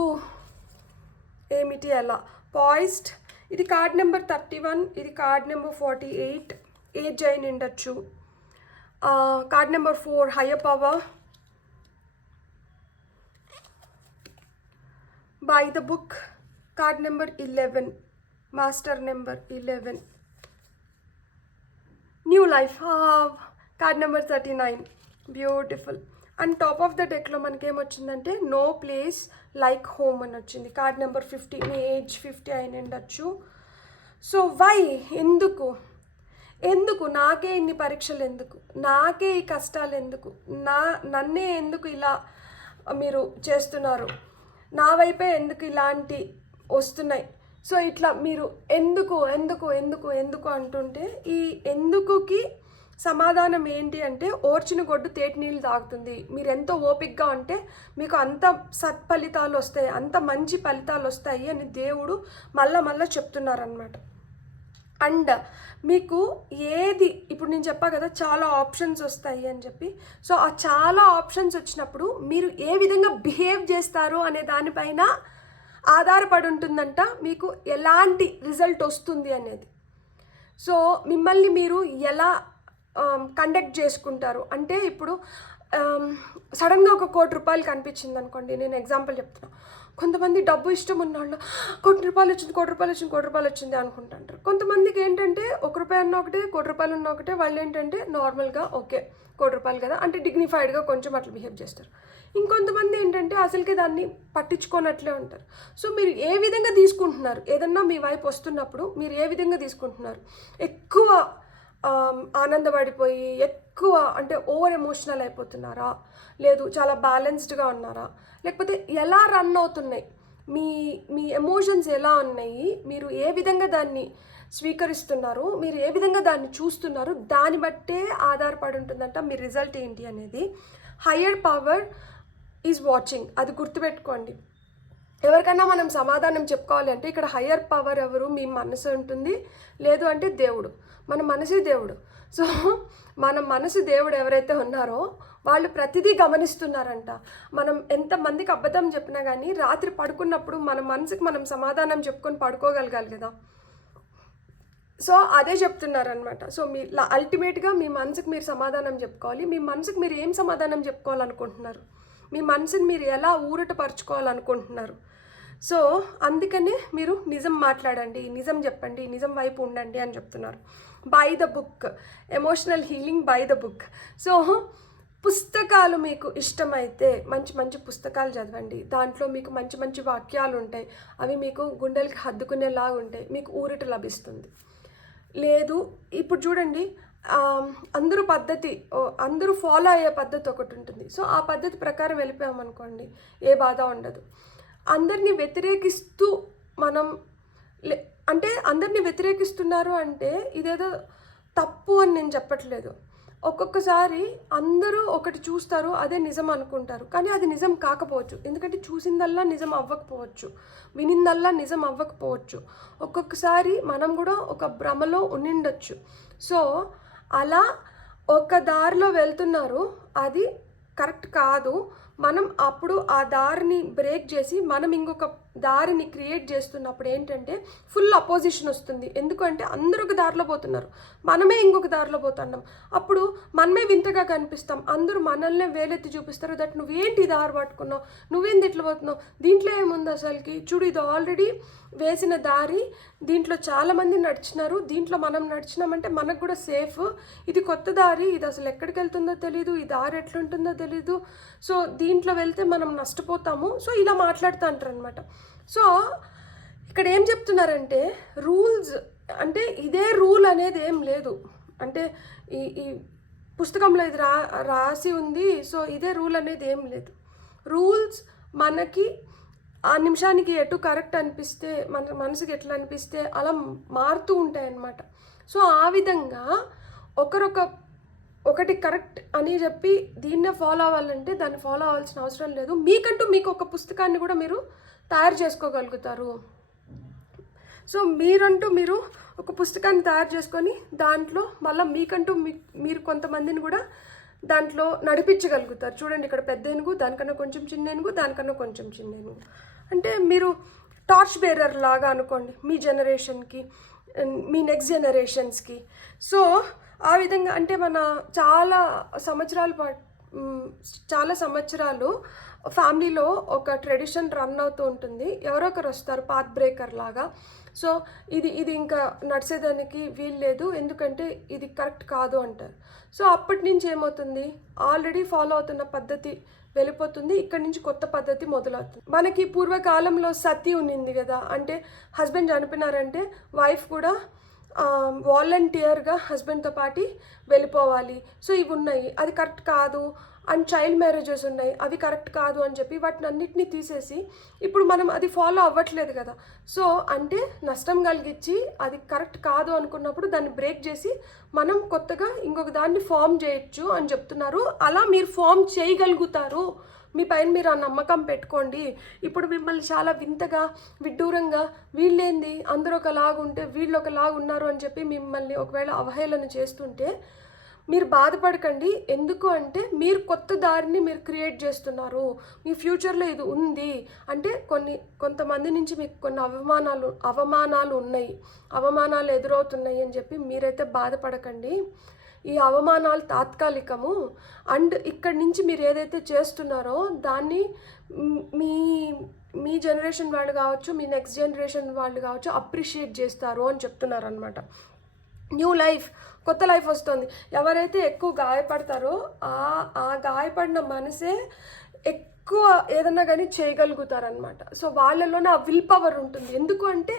ఏమిటి, ఎలా. పాయిస్డ్, ఇది కార్డ్ నెంబర్ 31, ఇది కార్డ్ నెంబర్ 48, ఏజ్ అయిన ఉండొచ్చు. Card number 4, higher power. By the book, card number 11, master number 11. New life, card number 39, beautiful. And top of the డెక్లో మనకి ఏమొచ్చిందంటే నో ప్లేస్ లైక్ హోమ్ అని వచ్చింది. కార్డ్ నెంబర్ 50, మీ ఏజ్ 50 అయిన ఉండొచ్చు. సో వై, ఎందుకు నాకే ఇన్ని పరీక్షలు, ఎందుకు నాకే ఈ కష్టాలు, ఎందుకు నన్నే ఎందుకు ఇలా మీరు చేస్తున్నారు, నా వైపే ఎందుకు ఇలాంటి వస్తున్నాయి. సో ఇట్లా మీరు ఎందుకు అంటుంటే ఈ ఎందుకుకి సమాధానం ఏంటి అంటే ఓర్చిన గొడ్డు తేటి నీళ్ళు తాగుతుంది. మీరు ఎంతో ఓపికగా ఉంటే మీకు అంత సత్ఫలితాలు వస్తాయి, అంత మంచి ఫలితాలు వస్తాయి అని దేవుడు మళ్ళా చెప్తున్నారనమాట. అండ్ మీకు ఏది ఇప్పుడు నేను చెప్పా కదా చాలా ఆప్షన్స్ వస్తాయి అని చెప్పి. సో ఆ చాలా ఆప్షన్స్ వచ్చినప్పుడు మీరు ఏ విధంగా బిహేవ్ చేస్తారు అనే దానిపైన ఆధారపడి ఉంటుందంట మీకు ఎలాంటి రిజల్ట్ వస్తుంది అనేది. సో మిమ్మల్ని మీరు ఎలా కండక్ట్ చేసుకుంటారు అంటే ఇప్పుడు సడన్గా ఒక ₹1,00,00,000 కనిపించింది అనుకోండి, నేను ఎగ్జాంపుల్ చెప్తున్నాను. కొంతమంది డబ్బు ఇష్టం ఉన్నవాళ్ళు ₹1,00,00,000 వచ్చింది అనుకుంటుంటారు. కొంతమందికి ఏంటంటే ₹1 ఉన్న ఒకటే ₹1,00,00,000 ఉన్న ఒకటే, వాళ్ళు ఏంటంటే నార్మల్గా ఓకే ₹1,00,00,000 కదా అంటే డిగ్నిఫైడ్గా కొంచెం అట్లా బిహేవ్ చేస్తారు. ఇంకొంతమంది ఏంటంటే అసలుకి దాన్ని పట్టించుకోనట్లే ఉంటారు. సో మీరు ఏ విధంగా తీసుకుంటున్నారు, ఏదన్నా మీ వైపు వస్తున్నప్పుడు మీరు ఏ విధంగా తీసుకుంటున్నారు? ఎక్కువ ఆనందపడిపోయి ఎక్కువ అంటే ఓవర్ ఎమోషనల్ అయిపోతున్నారా, లేదు చాలా బ్యాలెన్స్డ్గా ఉన్నారా, లేకపోతే ఎలా రన్ అవుతున్నాయి మీ మీ ఎమోషన్స్ ఎలా ఉన్నాయి, మీరు ఏ విధంగా దాన్ని స్వీకరిస్తున్నారు, మీరు ఏ విధంగా దాన్ని చూస్తున్నారు, దాన్ని బట్టే ఆధారపడి ఉంటుందంట మీ రిజల్ట్ ఏంటి అనేది. హయ్యర్ పవర్ ఈజ్ వాచింగ్, అది గుర్తుపెట్టుకోండి. ఎవరికైనా మనం సమాధానం చెప్పుకోవాలి అంటే ఇక్కడ హయ్యర్ పవర్ ఎవరు? మీ మనసు ఉంటుంది, లేదు అంటే దేవుడు. మన మనసే దేవుడు. సో మన మనసు దేవుడు ఎవరైతే ఉన్నారో వాళ్ళు ప్రతిదీ గమనిస్తున్నారంట. మనం ఎంతమందికి అబద్ధం చెప్పినా కానీ రాత్రి పడుకున్నప్పుడు మన మనసుకి మనం సమాధానం చెప్పుకొని పడుకోగలగాలి కదా. సో అదే చెప్తున్నారనమాట. సో మీ అల్టిమేట్గా మీ మనసుకి మీరు సమాధానం చెప్పుకోవాలి. మీ మనసుకి మీరు ఏం సమాధానం చెప్పుకోవాలనుకుంటున్నారు, మీ మనసుని మీరు ఎలా ఊరటపరచుకోవాలనుకుంటున్నారు. సో అందుకనే మీరు నిజం మాట్లాడండి, నిజం చెప్పండి, నిజం వైపు ఉండండి అని చెప్తున్నారు. By the book, emotional healing by the book. So పుస్తకాలు మీకు ఇష్టమైతే మంచి మంచి పుస్తకాలు చదవండి. దాంట్లో మీకు మంచి మంచి వాక్యాలు ఉంటాయి, అవి మీకు గుండెలకి హద్దుకునేలాగా ఉంటాయి, మీకు ఊరట లభిస్తుంది. లేదు ఇప్పుడు చూడండి, అందరూ ఫాలో అయ్యే పద్ధతి ఒకటి ఉంటుంది. సో ఆ పద్ధతి ప్రకారం వెళ్ళిపోయామనుకోండి ఏ బాధ ఉండదు. అందరినీ వ్యతిరేకిస్తూ మనం అంటే అందరినీ వ్యతిరేకిస్తున్నారు అంటే ఇదేదో తప్పు అని నేను చెప్పట్లేదు. ఒక్కొక్కసారి అందరూ ఒకటి చూస్తారు, అదే నిజం అనుకుంటారు, కానీ అది నిజం కాకపోవచ్చు. ఎందుకంటే చూసిందల్లా నిజం అవ్వకపోవచ్చు, వినిందల్లా నిజం అవ్వకపోవచ్చు. ఒక్కొక్కసారి మనం కూడా ఒక భ్రమలో ఉండిండొచ్చు. సో అలా ఒక దారిలో వెళ్తున్నారు, అది కరెక్ట్ కాదు. మనం అప్పుడు ఆ దారిని బ్రేక్ చేసి మనం ఇంకొక దారిని క్రియేట్ చేస్తున్నప్పుడు ఏంటంటే ఫుల్ అపోజిషన్ వస్తుంది. ఎందుకంటే అందరూ ఒక దారిలో పోతున్నారు, మనమే ఇంకొక దారిలో పోతున్నాం. అప్పుడు మనమే వింతగా కనిపిస్తాం, అందరూ మనల్నే వేలెత్తి చూపిస్తారు. దట్ నువ్వేంటి దారి పట్టుకున్నావు, నువ్వేంటి ఇట్లా పోతున్నావు, దీంట్లో ఏముంది అసలుకి, చూడు ఇది ఆల్రెడీ వేసిన దారి, దీంట్లో చాలామంది నడిచినారు, దీంట్లో మనం నడిచినామంటే మనకు కూడా సేఫ్, ఇది కొత్త దారి, ఇది అసలు ఎక్కడికి వెళ్తుందో తెలీదు, ఈ దారి ఎట్లుంటుందో తెలీదు, సో దీంట్లో వెళ్తే మనం నష్టపోతాము. సో ఇలా మాట్లాడుతూ అంటారు అనమాట. సో ఇక్కడ ఏం చెప్తున్నారంటే రూల్స్ అంటే ఇదే రూల్ అనేది ఏం లేదు. అంటే ఈ పుస్తకంలో ఇది రాసి ఉంది, సో ఇదే రూల్ అనేది ఏం లేదు. రూల్స్ మనకి ఆ నిమిషానికి ఎటు కరెక్ట్ అనిపిస్తే, మన మనసుకి ఎట్లా అనిపిస్తే అలా మారుతూ ఉంటాయన్నమాట. సో ఆ విధంగా ఒకటి కరెక్ట్ అని చెప్పి దీన్నే ఫాలో అవ్వాలంటే దాన్ని ఫాలో అవ్వాల్సిన అవసరం లేదు. మీకంటూ మీకు ఒక పుస్తకాన్ని కూడా మీరు తయారు చేసుకోగలుగుతారు. సో మీరు ఒక పుస్తకాన్ని తయారు చేసుకొని దాంట్లో మళ్ళీ మీకంటూ మీరు కొంతమందిని కూడా దాంట్లో నడిపించగలుగుతారు. చూడండి ఇక్కడ పెద్ద ఏనుగు, దానికన్నా కొంచెం చిన్న ఏనుగు, దానికన్నా కొంచెం చిన్న ఏనుగు, అంటే మీరు టార్చ్ బేరర్ లాగా అనుకోండి మీ జనరేషన్కి, మీ నెక్స్ట్ జనరేషన్స్కి. సో ఆ విధంగా అంటే మన చాలా సంవత్సరాలు ఫ్యామిలీలో ఒక ట్రెడిషన్ రన్ అవుతూ ఉంటుంది. ఎవరో ఒకరు వస్తారు పాత్ బ్రేకర్ లాగా. సో ఇది ఇంకా నడిచేదానికి వీలు లేదు, ఎందుకంటే ఇది కరెక్ట్ కాదు అంటారు. సో అప్పటి నుంచి ఏమవుతుంది, ఆల్రెడీ ఫాలో అవుతున్న పద్ధతి వెళ్ళిపోతుంది, ఇక్కడి నుంచి కొత్త పద్ధతి మొదలవుతుంది. మనకి పూర్వకాలంలో సతీ ఉన్నింది కదా, అంటే హస్బెండ్ చనిపోయినారంటే వైఫ్ కూడా వాలంటీర్గా హస్బెండ్తో పాటు వెళ్ళిపోవాలి. సో ఇవి ఉన్నాయి, అది కరెక్ట్ కాదు అండ్ చైల్డ్ మ్యారేజెస్ ఉన్నాయి, అవి కరెక్ట్ కాదు అని చెప్పి వాటిని అన్నిటినీ తీసేసి ఇప్పుడు మనం అది ఫాలో అవ్వట్లేదు కదా. సో అంటే నష్టం కలిగించి అది కరెక్ట్ కాదు అనుకున్నప్పుడు దాన్ని బ్రేక్ చేసి మనం కొత్తగా ఇంకొక దాన్ని ఫామ్ చేయొచ్చు అని చెప్తున్నారు. అలా మీరు ఫామ్ చేయగలుగుతారు, మీ పైన మీరు ఆ నమ్మకం పెట్టుకోండి. ఇప్పుడు మిమ్మల్ని చాలా వింతగా విడ్డూరంగా వీళ్ళేంది అందరూ ఒకలాగుంటే వీళ్ళు ఒకలాగా ఉన్నారు అని చెప్పి మిమ్మల్ని ఒకవేళ అవహేళన చేస్తుంటే మీరు బాధపడకండి. ఎందుకు అంటే మీరు కొత్త దారిని మీరు క్రియేట్ చేస్తున్నారు. మీ ఫ్యూచర్లో ఇది ఉంది అంటే కొంతమంది నుంచి మీకు కొన్ని అవమానాలు ఉన్నాయి, అవమానాలు ఎదురవుతున్నాయి అని చెప్పి మీరైతే బాధపడకండి. ఈ అవమానాలు తాత్కాలికము. అండ్ ఇక్కడి నుంచి మీరు ఏదైతే చేస్తున్నారో దాన్ని మీ మీ జనరేషన్ వాళ్ళు కావచ్చు, మీ నెక్స్ట్ జనరేషన్ వాళ్ళు కావచ్చు అప్రిషియేట్ చేస్తారు అని చెప్తున్నారు అనమాట. న్యూ లైఫ్, కొత్త లైఫ్ వస్తుంది. ఎవరైతే ఎక్కువ గాయపడతారో ఆ గాయపడిన మనసే ఎక్కువ ఏదన్నా కానీ చేయగలుగుతారనమాట. సో వాళ్ళలోనే ఆ విల్ పవర్ ఉంటుంది. ఎందుకు అంటే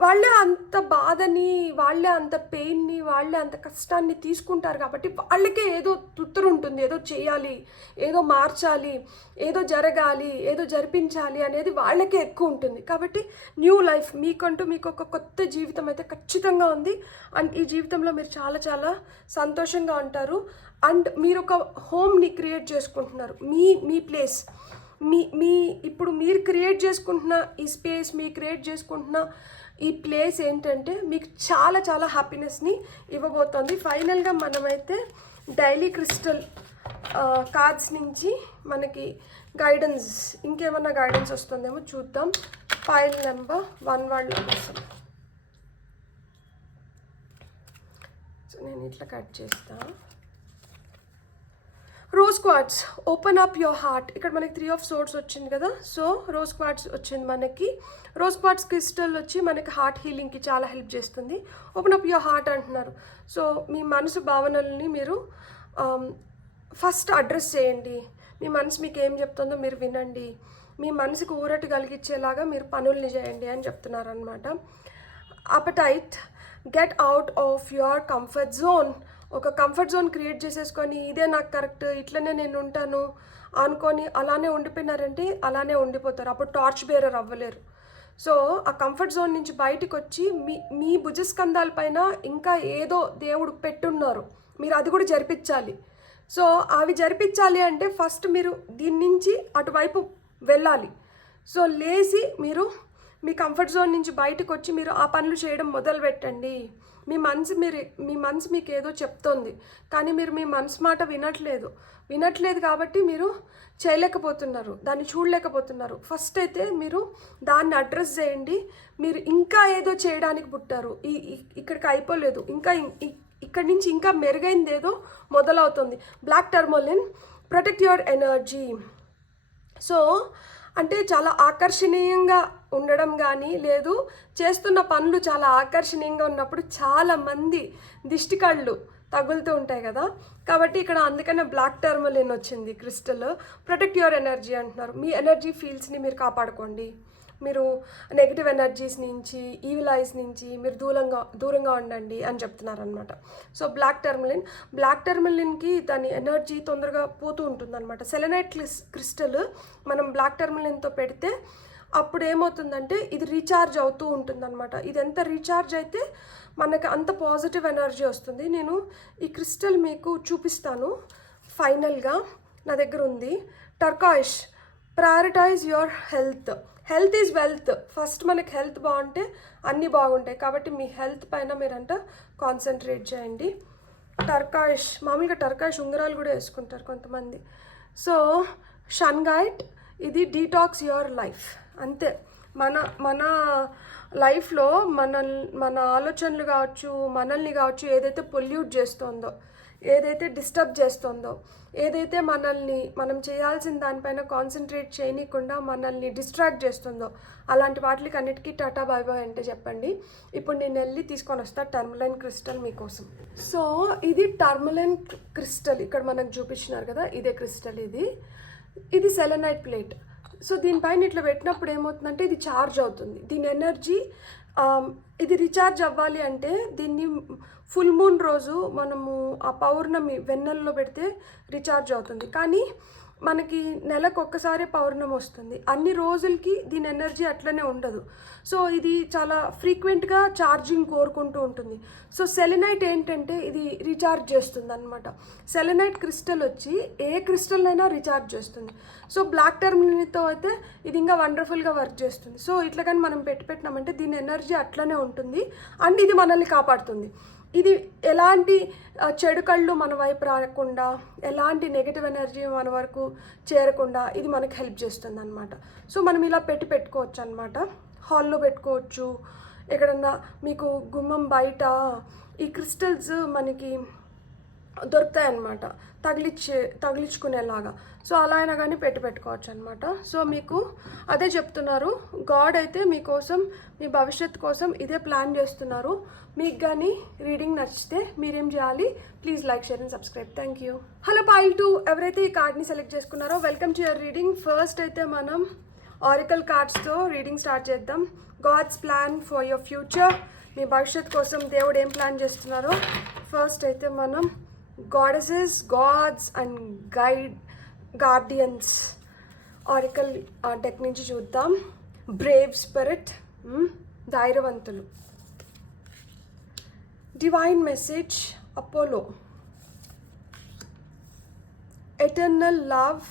వాళ్ళే అంత బాధని, వాళ్ళే అంత పెయిన్ని, వాళ్ళే అంత కష్టాన్ని తీసుకుంటారు కాబట్టి వాళ్ళకే ఏదో తుత్తరు ఉంటుంది, ఏదో చేయాలి, ఏదో మార్చాలి, ఏదో జరగాలి, ఏదో జరిపించాలి అనేది వాళ్ళకే ఎక్కువ ఉంటుంది. కాబట్టి న్యూ లైఫ్ మీకంటూ మీకు ఒక కొత్త జీవితం అయితే ఖచ్చితంగా ఉంది. అండ్ ఈ జీవితంలో మీరు చాలా చాలా సంతోషంగా ఉంటారు. అండ్ మీరు ఒక హోమ్ని క్రియేట్ చేసుకుంటున్నారు, మీ ప్లేస్, మీ ఇప్పుడు మీరు క్రియేట్ చేసుకుంటున్న ఈ స్పేస్, మీ క్రియేట్ చేసుకుంటున్న ఈ ప్లేస్ ఏంటంటే మీకు చాలా చాలా హ్యాపీనెస్ని ఇవ్వబోతోంది. ఫైనల్గా మనమైతే డైలీ క్రిస్టల్ కార్డ్స్ నుంచి మనకి గైడెన్స్, ఇంకేమన్నా గైడెన్స్ వస్తుందేమో చూద్దాం. ఫైల్ నెంబర్ 1 వాళ్ళ కోసం. సో నేను ఇట్లా కట్ చేస్తాను. Rose quartz, open up your heart. ఇక్కడ మనకి 3 ఆఫ్ సోర్డ్స్ వచ్చింది కదా. సో రోజ్ క్వార్ట్స్ వచ్చింది మనకి. రోజ్ క్వార్ట్స్ క్రిస్టల్ వచ్చి మనకి హార్ట్ హీలింగ్కి చాలా హెల్ప్ చేస్తుంది. ఓపెన్ అప్ యువర్ హార్ట్ అంటున్నారు. సో మీ మనసు భావనల్ని మీరు ఫస్ట్ అడ్రస్ చేయండి. మీ మనసు మీకు ఏం చెప్తుందో మీరు వినండి. మీ మనసుకు ఊరటి కలిగించేలాగా మీరు పనుల్ని చేయండి అని చెప్తున్నారు అనమాట. Appetite, get out of your comfort zone. ఒక కంఫర్ట్ జోన్ క్రియేట్ చేసేసుకొని ఇదే నాకు కరెక్ట్, ఇట్లనే నేను ఉంటాను అనుకొని అలానే ఉండిపోయినారంటే అలానే ఉండిపోతారు. అప్పుడు టార్చ్ బేరర్ అవ్వలేరు. సో ఆ కంఫర్ట్ జోన్ నుంచి బయటకు వచ్చి మీ భుజస్కంధాల పైన ఇంకా ఏదో దేవుడు పెట్టున్నారు, మీరు అది కూడా జరిపించాలి. సో అవి జరిపించాలి అంటే ఫస్ట్ మీరు దీని నుంచి అటువైపు వెళ్ళాలి. సో లేచి మీరు మీ కంఫర్ట్ జోన్ నుంచి బయటకు వచ్చి మీరు ఆ పనులు చేయడం మొదలు పెట్టండి. మీ మనసు మీకు ఏదో చెప్తోంది కానీ మీరు మీ మనసు మాట వినట్లేదు కాబట్టి మీరు చేయలేకపోతున్నారు, దాన్ని చూడలేకపోతున్నారు. ఫస్ట్ అయితే మీరు దాన్ని అడ్రస్ చేయండి. మీరు ఇంకా ఏదో చేయడానికి పుట్టారు, ఇక్కడికి అయిపోలేదు, ఇంకా ఇక్కడి నుంచి ఇంకా మెరుగైంది ఏదో మొదలవుతుంది. Black tourmaline, protect your energy. So అంటే చాలా ఆకర్షణీయంగా ఉండడం కానీ లేదు, చేస్తున్న పనులు చాలా ఆకర్షణీయంగా ఉన్నప్పుడు చాలామంది దిష్టి కళ్ళు తగులుతూ ఉంటాయి కదా. కాబట్టి ఇక్కడ అందుకనే బ్లాక్ టర్మోలిన్ వచ్చింది క్రిస్టల్. ప్రొటెక్ట్ యువర్ ఎనర్జీ అంటున్నారు. మీ ఎనర్జీ ఫీల్డ్స్ని మీరు కాపాడుకోండి. మీరు నెగిటివ్ ఎనర్జీస్ నుంచి, ఈవిల్ ఐస్ నుంచి మీరు దూరంగా ఉండండి అని చెప్తున్నారు అనమాట. సో బ్లాక్ టర్మలిన్కి దాని ఎనర్జీ తొందరగా పోతూ ఉంటుందన్నమాట. సెలెనైట్ క్రిస్టల్ మనం బ్లాక్ టర్మలిన్తో పెడితే అప్పుడు ఏమవుతుందంటే ఇది రీఛార్జ్ అవుతూ ఉంటుందన్నమాట. ఇది ఎంత రీఛార్జ్ అయితే మనకి అంత పాజిటివ్ ఎనర్జీ వస్తుంది. నేను ఈ క్రిస్టల్ మీకు చూపిస్తాను. ఫైనల్గా నా దగ్గర ఉంది turquoise. Prioritise your health is wealth. First మనకి హెల్త్ బాగుంటే అన్నీ బాగుంటాయి. కాబట్టి మీ హెల్త్ పైన మీరంట కాన్సన్ట్రేట్ చేయండి. టర్కాయిష్, మామూలుగా టర్కాయిష్ ఉంగరాలు కూడా వేసుకుంటారు కొంతమంది. సో షన్గైట్, ఇది డీటాక్స్ యువర్ లైఫ్. అంతే, మన లైఫ్లో మన ఆలోచనలు కావచ్చు, మనల్ని కావచ్చు, ఏదైతే పొల్యూట్ చేస్తుందో, ఏదైతే డిస్టర్బ్ చేస్తుందో, ఏదైతే మనం చేయాల్సిన దానిపైన కాన్సన్ట్రేట్ చేయనీయకుండా మనల్ని డిస్ట్రాక్ట్ చేస్తుందో అలాంటి వాటికి అన్నిటికీ టాటా బాయ్ బాయ్ అంటే చెప్పండి. ఇప్పుడు నేను వెళ్ళి తీసుకొని వస్తాను టర్మలైన్ క్రిస్టల్ మీకోసం. సో ఇది టర్మలైన్ క్రిస్టల్ ఇక్కడ మనకు చూపించినారు కదా, ఇదే క్రిస్టల్. ఇది సెలెనైట్ ప్లేట్. సో దీనిపైన ఇట్లా పెట్టినప్పుడు ఏమవుతుందంటే ఇది ఛార్జ్ అవుతుంది. దీని ఎనర్జీ ఇది రీఛార్జ్ అవ్వాలి అంటే దీన్ని ఫుల్ మూన్ రోజు మనము ఆ పౌర్ణమి వెన్నెల్లో పెడితే రీఛార్జ్ అవుతుంది. కానీ మనకి నెలకు ఒక్కసారి పౌర్ణమి వస్తుంది, అన్ని రోజులకి దీని ఎనర్జీ అట్లనే ఉండదు. సో ఇది చాలా ఫ్రీక్వెంట్గా ఛార్జింగ్ కోరుకుంటూ ఉంటుంది. సో సెలెనైట్ ఏంటంటే ఇది రీఛార్జ్ చేస్తుంది అనమాట. సెలెనైట్ క్రిస్టల్ వచ్చి ఏ క్రిస్టల్ అయినా రీఛార్జ్ చేస్తుంది. సో బ్లాక్ టర్మలిన్తో అయితే ఇది ఇంకా వండర్ఫుల్గా వర్క్ చేస్తుంది. సో ఇట్లా కానీ మనం పెట్టినామంటే దీని ఎనర్జీ అట్లనే ఉంటుంది అండ్ ఇది మనల్ని కాపాడుతుంది. ఇది ఎలాంటి చెడు కళ్ళు మన వైపు రాకుండా, ఎలాంటి నెగటివ్ ఎనర్జీ మన వరకు చేరకుండా ఇది మనకి హెల్ప్ చేస్తుంది అనమాట. సో మనం ఇలా పెట్టుకోవచ్చు అనమాట. హాల్లో పెట్టుకోవచ్చు, ఎక్కడన్నా మీకు గుమ్మం బయట ఈ క్రిస్టల్స్ మనకి దొరుకుతాయి అన్నమాట, తగిలించుకునేలాగా. సో అలా అయినా కానీ పెట్టుకోవచ్చు అనమాట. సో మీకు అదే చెప్తున్నారు, గాడ్ అయితే మీకోసం, మీ భవిష్యత్తు కోసం ఇదే ప్లాన్ చేస్తున్నారు. మీకు కానీ రీడింగ్ నచ్చితే మీరేం చేయాలి, please like, share and subscribe. Thank you. Hello pile 2 ఎవరైతే ఈ కార్డ్ని సెలెక్ట్ చేసుకున్నారో welcome to your reading. First అయితే మనం ఆరికల్ కార్డ్స్తో రీడింగ్ స్టార్ట్ చేద్దాం. God's plan for your future, మీ భవిష్యత్తు కోసం దేవుడు ఏం ప్లాన్ చేస్తున్నారో. ఫస్ట్ అయితే మనం goddesses, gods and guardians oracle deck నుంచి చూద్దాం. బ్రేవ్ స్పిరిట్, ధైర్యవంతులు. Divine message Apollo. Eternal love,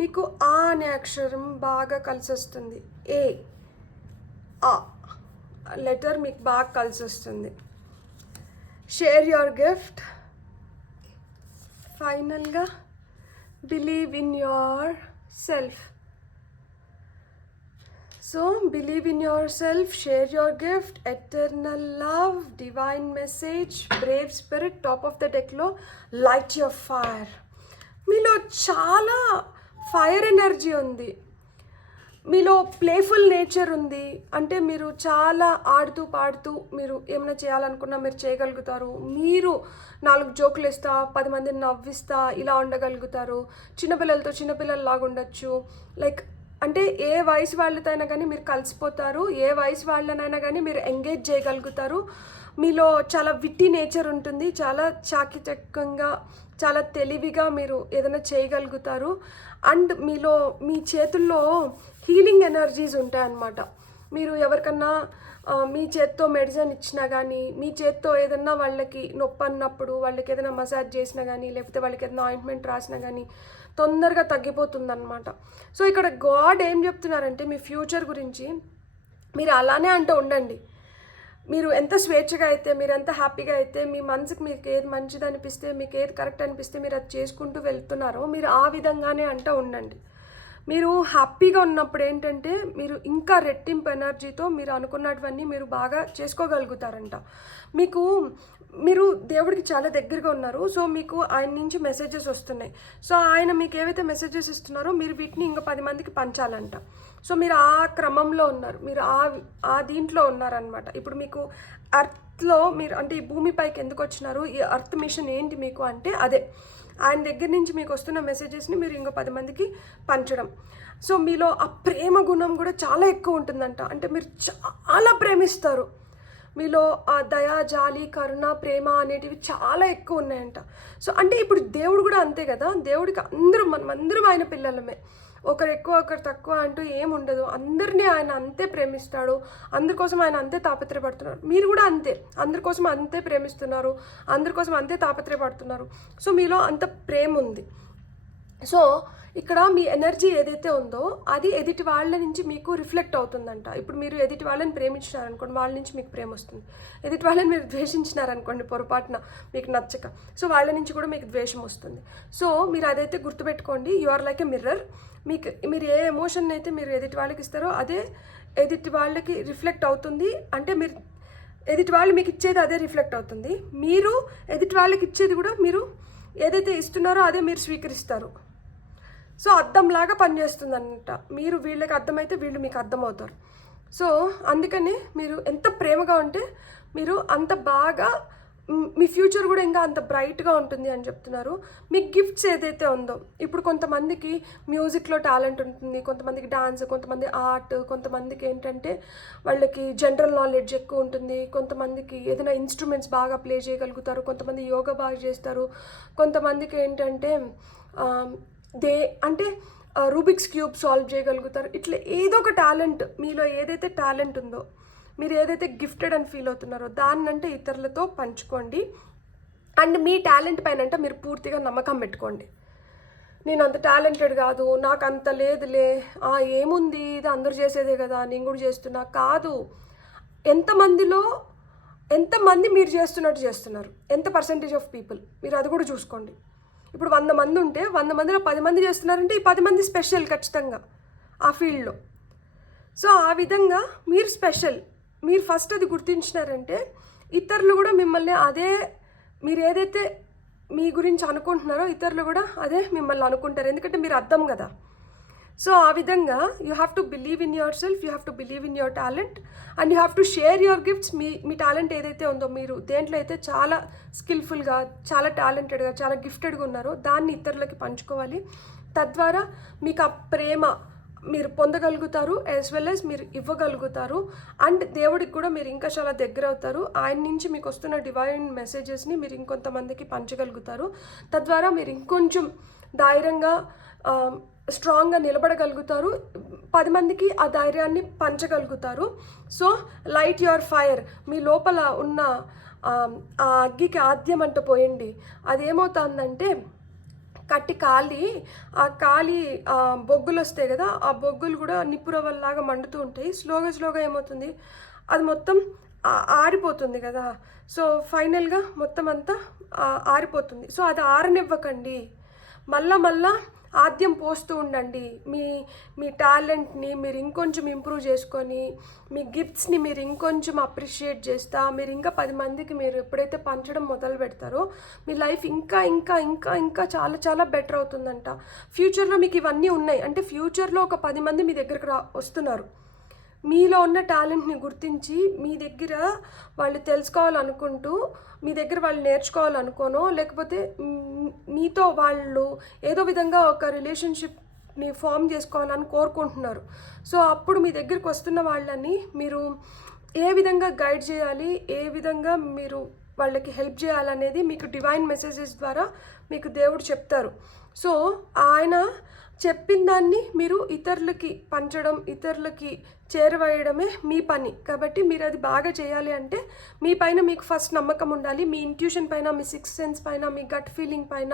మీకు ఆ అనే అక్షరం బాగా కలిసి వస్తుంది. ఆ లెటర్ మీకు బాగా కలిసి వస్తుంది. Share your gift. ఫైనల్గా believe in yourself. So believe in yourself, share your gift, eternal love, divine message, brave spirit. Top of the డెక్లో లైట్ యువర్ ఫైర్. మీలో చాలా ఫైర్ ఎనర్జీ ఉంది, మీలో ప్లేఫుల్ నేచర్ ఉంది. అంటే మీరు చాలా ఆడుతూ పాడుతూ మీరు ఏమైనా చేయాలనుకున్నా మీరు చేయగలుగుతారు. మీరు 4 జోకులు ఇస్తా, 10 మందిని నవ్విస్తా, ఇలా ఉండగలుగుతారు. చిన్నపిల్లలతో చిన్నపిల్లల్లాగా ఉండొచ్చు. లైక్ అంటే ఏ వయసు వాళ్ళతో అయినా కానీ మీరు కలిసిపోతారు, ఏ వయసు వాళ్ళనైనా కానీ మీరు ఎంగేజ్ చేయగలుగుతారు. మీలో చాలా విట్టి నేచర్ ఉంటుంది, చాలా చాకిచక్యంగా, చాలా తెలివిగా మీరు ఏదైనా చేయగలుగుతారు. అండ్ మీలో మీ చేతుల్లో హీలింగ్ ఎనర్జీస్ ఉంటాయన్నమాట. మీరు ఎవరికన్నా మీ చేత్తో మెడిసిన్ ఇచ్చినా కానీ, మీ చేత్తో ఏదన్నా వాళ్ళకి నొప్పి అన్నప్పుడు వాళ్ళకి ఏదైనా మసాజ్ చేసినా కానీ, లేకపోతే వాళ్ళకి ఏదైనా ఆయింట్మెంట్ రాసినా కానీ తొందరగా తగ్గిపోతుందన్నమాట. సో ఇక్కడ గాడ్ ఏం చెప్తున్నారంటే మీ ఫ్యూచర్ గురించి మీరు అలానే అంటూ ఉండండి. మీరు ఎంత స్వేచ్ఛగా అయితే, మీరు ఎంత హ్యాపీగా అయితే, మీ మనసుకి మీకు ఏది మంచిది అనిపిస్తే, మీకు ఏది కరెక్ట్ అనిపిస్తే మీరు అది చేసుకుంటూ వెళ్తున్నారో మీరు ఆ విధంగానే అంటూ ఉండండి. మీరు హ్యాపీగా ఉన్నప్పుడు ఏంటంటే మీరు ఇంకా రెట్టింపు ఎనర్జీతో మీరు అనుకున్నటువన్నీ మీరు బాగా చేసుకోగలుగుతారంట. మీరు దేవుడికి చాలా దగ్గరగా ఉన్నారు. సో మీకు ఆయన నుంచి మెసేజెస్ వస్తున్నాయి. సో ఆయన మీకు ఏవైతే మెసేజెస్ ఇస్తున్నారో మీరు వీటిని ఇంకా 10 మందికి పంచాలంట. సో మీరు ఆ క్రమంలో ఉన్నారు, మీరు ఆ దీంట్లో ఉన్నారనమాట. ఇప్పుడు మీకు అర్త్లో మీరు అంటే ఈ భూమిపైకి ఎందుకు వచ్చినారు, ఈ అర్త్ మిషన్ ఏంటి మీకు అంటే అదే ఆయన దగ్గర నుంచి మీకు వస్తున్న మెసేజెస్ని మీరు ఇంకో 10 మందికి పంచడం. సో మీలో ఆ ప్రేమ గుణం కూడా చాలా ఎక్కువ ఉంటుందంట. అంటే మీరు చాలా ప్రేమిస్తారు, మీలో ఆ దయా, జాలి, కరుణ, ప్రేమ అనేటివి చాలా ఎక్కువ ఉన్నాయంట. సో అంటే ఇప్పుడు దేవుడు కూడా అంతే కదా, దేవుడికి మనమందరం ఆయన పిల్లలమే, ఒకరు ఎక్కువ ఒకరు తక్కువ అంటూ ఏముండదు. అందరినీ ఆయన అంతే ప్రేమిస్తాడు, అందరికోసం ఆయన అంతే తాపత్రయపడుతున్నారు. మీరు కూడా అంతే, అందరికోసం అంతే ప్రేమిస్తున్నారు, అందరికోసం అంతే తాపత్రయపడుతున్నారు. సో మీలో అంత ప్రేమ ఉంది. సో ఇక్కడ మీ ఎనర్జీ ఏదైతే ఉందో అది ఎదుటి వాళ్ళ నుంచి మీకు రిఫ్లెక్ట్ అవుతుందంట. ఇప్పుడు మీరు ఎదుటి వాళ్ళని ప్రేమించినారనుకోండి, వాళ్ళ నుంచి మీకు ప్రేమ వస్తుంది. ఎదుటి వాళ్ళని మీరు ద్వేషించినారనుకోండి పొరపాటున మీకు నచ్చక, సో వాళ్ళ నుంచి కూడా మీకు ద్వేషం వస్తుంది. సో మీరు అదైతే గుర్తుపెట్టుకోండి, you are like a mirror. మీరు ఏ ఎమోషన్ అయితే మీరు ఎదుటి వాళ్ళకి ఇస్తారో అదే ఎదుటి వాళ్ళకి రిఫ్లెక్ట్ అవుతుంది. అంటే మీరు ఎదుటి వాళ్ళు మీకు ఇచ్చేది అదే రిఫ్లెక్ట్ అవుతుంది. మీరు ఎదుటి వాళ్ళకి ఇచ్చేది కూడా మీరు ఏదైతే ఇస్తున్నారో అదే మీరు స్వీకరిస్తారు. సో అద్దంలాగా పనిచేస్తుంది అన్నమాట. మీరు వీళ్ళకి అర్థమైతే వీళ్ళు మీకు అర్థమవుతారు. సో అందుకని మీరు ఎంత ప్రేమగా ఉంటే మీరు అంత బాగా మీ ఫ్యూచర్ కూడా ఇంకా అంత బ్రైట్గా ఉంటుంది అని చెప్తున్నారు. మీ గిఫ్ట్స్ ఏదైతే ఉందో, ఇప్పుడు కొంతమందికి మ్యూజిక్లో టాలెంట్ ఉంటుంది, కొంతమందికి డాన్స్, కొంతమంది ఆర్ట్, కొంతమందికి ఏంటంటే వాళ్ళకి జనరల్ నాలెడ్జ్ ఎక్కువ ఉంటుంది, కొంతమందికి ఏదైనా ఇన్స్ట్రుమెంట్స్ బాగా ప్లే చేయగలుగుతారు, కొంతమంది యోగా బాగా చేస్తారు, కొంతమందికి ఏంటంటే అంటే రూబిక్స్ క్యూబ్ సాల్వ్ చేయగలుగుతారు. ఇట్లా ఏదో ఒక టాలెంట్, మీలో ఏదైతే టాలెంట్ ఉందో, మీరు ఏదైతే గిఫ్టెడ్ అని ఫీల్ అవుతున్నారో దాన్నంటే ఇతరులతో పంచుకోండి. అండ్ మీ టాలెంట్ పైన అంటే మీరు పూర్తిగా నమ్మకం పెట్టుకోండి. నేను అంత టాలెంటెడ్ కాదు, నాకు అంత లేదులే, ఏముంది, ఇది అందరూ చేసేదే కదా, నేను కూడా చేస్తున్నా కాదు. ఎంతమంది మీరు చేస్తున్నట్టు చేస్తున్నారు, ఎంత పర్సంటేజ్ ఆఫ్ పీపుల్, మీరు అది కూడా చూసుకోండి. ఇప్పుడు 100 మంది ఉంటే 100 మందిలో 10 మంది చేస్తున్నారంటే ఈ 10 మంది స్పెషల్ ఖచ్చితంగా ఆ ఫీల్డ్లో. సో ఆ విధంగా మీరు స్పెషల్, మీరు ఫస్ట్ అది గుర్తించినారంటే ఇతరులు కూడా మిమ్మల్ని అదే, మీరు ఏదైతే మీ గురించి అనుకుంటున్నారో ఇతరులు కూడా అదే మిమ్మల్ని అనుకుంటారు, ఎందుకంటే మీరు అర్థం కదా. సో ఆ విధంగా you have to believe in your self, you have to believe in your talent and you have to share your gifts. Me talent ఏదైతే ఉందో, మీరు దేంట్లో అయితే చాలా స్కిల్ఫుల్గా, చాలా టాలెంటెడ్గా, చాలా గిఫ్టెడ్గా ఉన్నారో దాన్ని ఇతరులకి పంచుకోవాలి. తద్వారా మీకు ఆ ప్రేమ మీరు పొందగలుగుతారు, యాజ్ వెల్ యాజ్ మీరు ఇవ్వగలుగుతారు. అండ్ దేవుడికి కూడా మీరు ఇంకా చాలా దగ్గర అవుతారు. ఆయన నుంచి మీకు వస్తున్న డివైన్ మెసేజెస్ని మీరు ఇంకొంతమందికి పంచగలుగుతారు. తద్వారా మీరు ఇంకొంచెం ధైర్యంగా స్ట్రాంగ్గా నిలబడగలుగుతారు, 10 మందికి ఆ ధైర్యాన్ని పంచగలుగుతారు. సో లైట్ యువర్ ఫైర్, మీ లోపల ఉన్న ఆ అగ్గికి ఆద్యం అంటూ పోయండి. అదేమవుతుందంటే కట్టి ఆ కాలి బొగ్గులు వస్తాయి కదా, ఆ బొగ్గులు కూడా నిప్పురవ్వల్లాగా మండుతూ ఉంటాయి. స్లోగా ఏమవుతుంది, అది మొత్తం ఆరిపోతుంది కదా. సో ఫైనల్గా మొత్తం అంతా ఆరిపోతుంది. సో అది ఆరనివ్వకండి, మళ్ళా ఆద్యం పోస్తూ ఉండండి. మీ టాలెంట్ని మీరు ఇంకొంచెం ఇంప్రూవ్ చేసుకొని, మీ గిఫ్ట్స్ని మీరు ఇంకొంచెం అప్రిషియేట్ చేస్తా, మీరు ఇంకా 10 మందికి మీరు ఎప్పుడైతే పంచడం మొదలు పెడతారో మీ లైఫ్ ఇంకా చాలా చాలా బెటర్ అవుతుందంట. ఫ్యూచర్లో మీకు ఇవన్నీ ఉన్నాయి అంటే ఫ్యూచర్లో ఒక 10 మంది మీ దగ్గరకు వస్తున్నారు. మీలో ఉన్న టాలెంట్ని గుర్తించి మీ దగ్గర వాళ్ళు తెలుసుకోవాలనుకుంటూ, మీ దగ్గర వాళ్ళు నేర్చుకోవాలనుకోనో, లేకపోతే మీతో వాళ్ళు ఏదో విధంగా ఒక రిలేషన్షిప్ని ఫామ్ చేసుకోవాలని కోరుకుంటున్నారు. సో అప్పుడు మీ దగ్గరికి వస్తున్న వాళ్ళని మీరు ఏ విధంగా గైడ్ చేయాలి, ఏ విధంగా మీరు వాళ్ళకి హెల్ప్ చేయాలనేది మీకు డివైన్ మెసేజెస్ ద్వారా మీకు దేవుడు చెప్తారు. సో ఆయన చెప్పిన దాన్ని మీరు ఇతరులకి పంచడం, ఇతరులకి చేరవేయడమే మీ పని. కాబట్టి మీరు అది బాగా చేయాలి అంటే మీ పైన మీకు ఫస్ట్ నమ్మకం ఉండాలి. మీ ఇంట్యూషన్ పైన, మీ సిక్స్త్ సెన్స్ పైన, మీ గట్ ఫీలింగ్ పైన,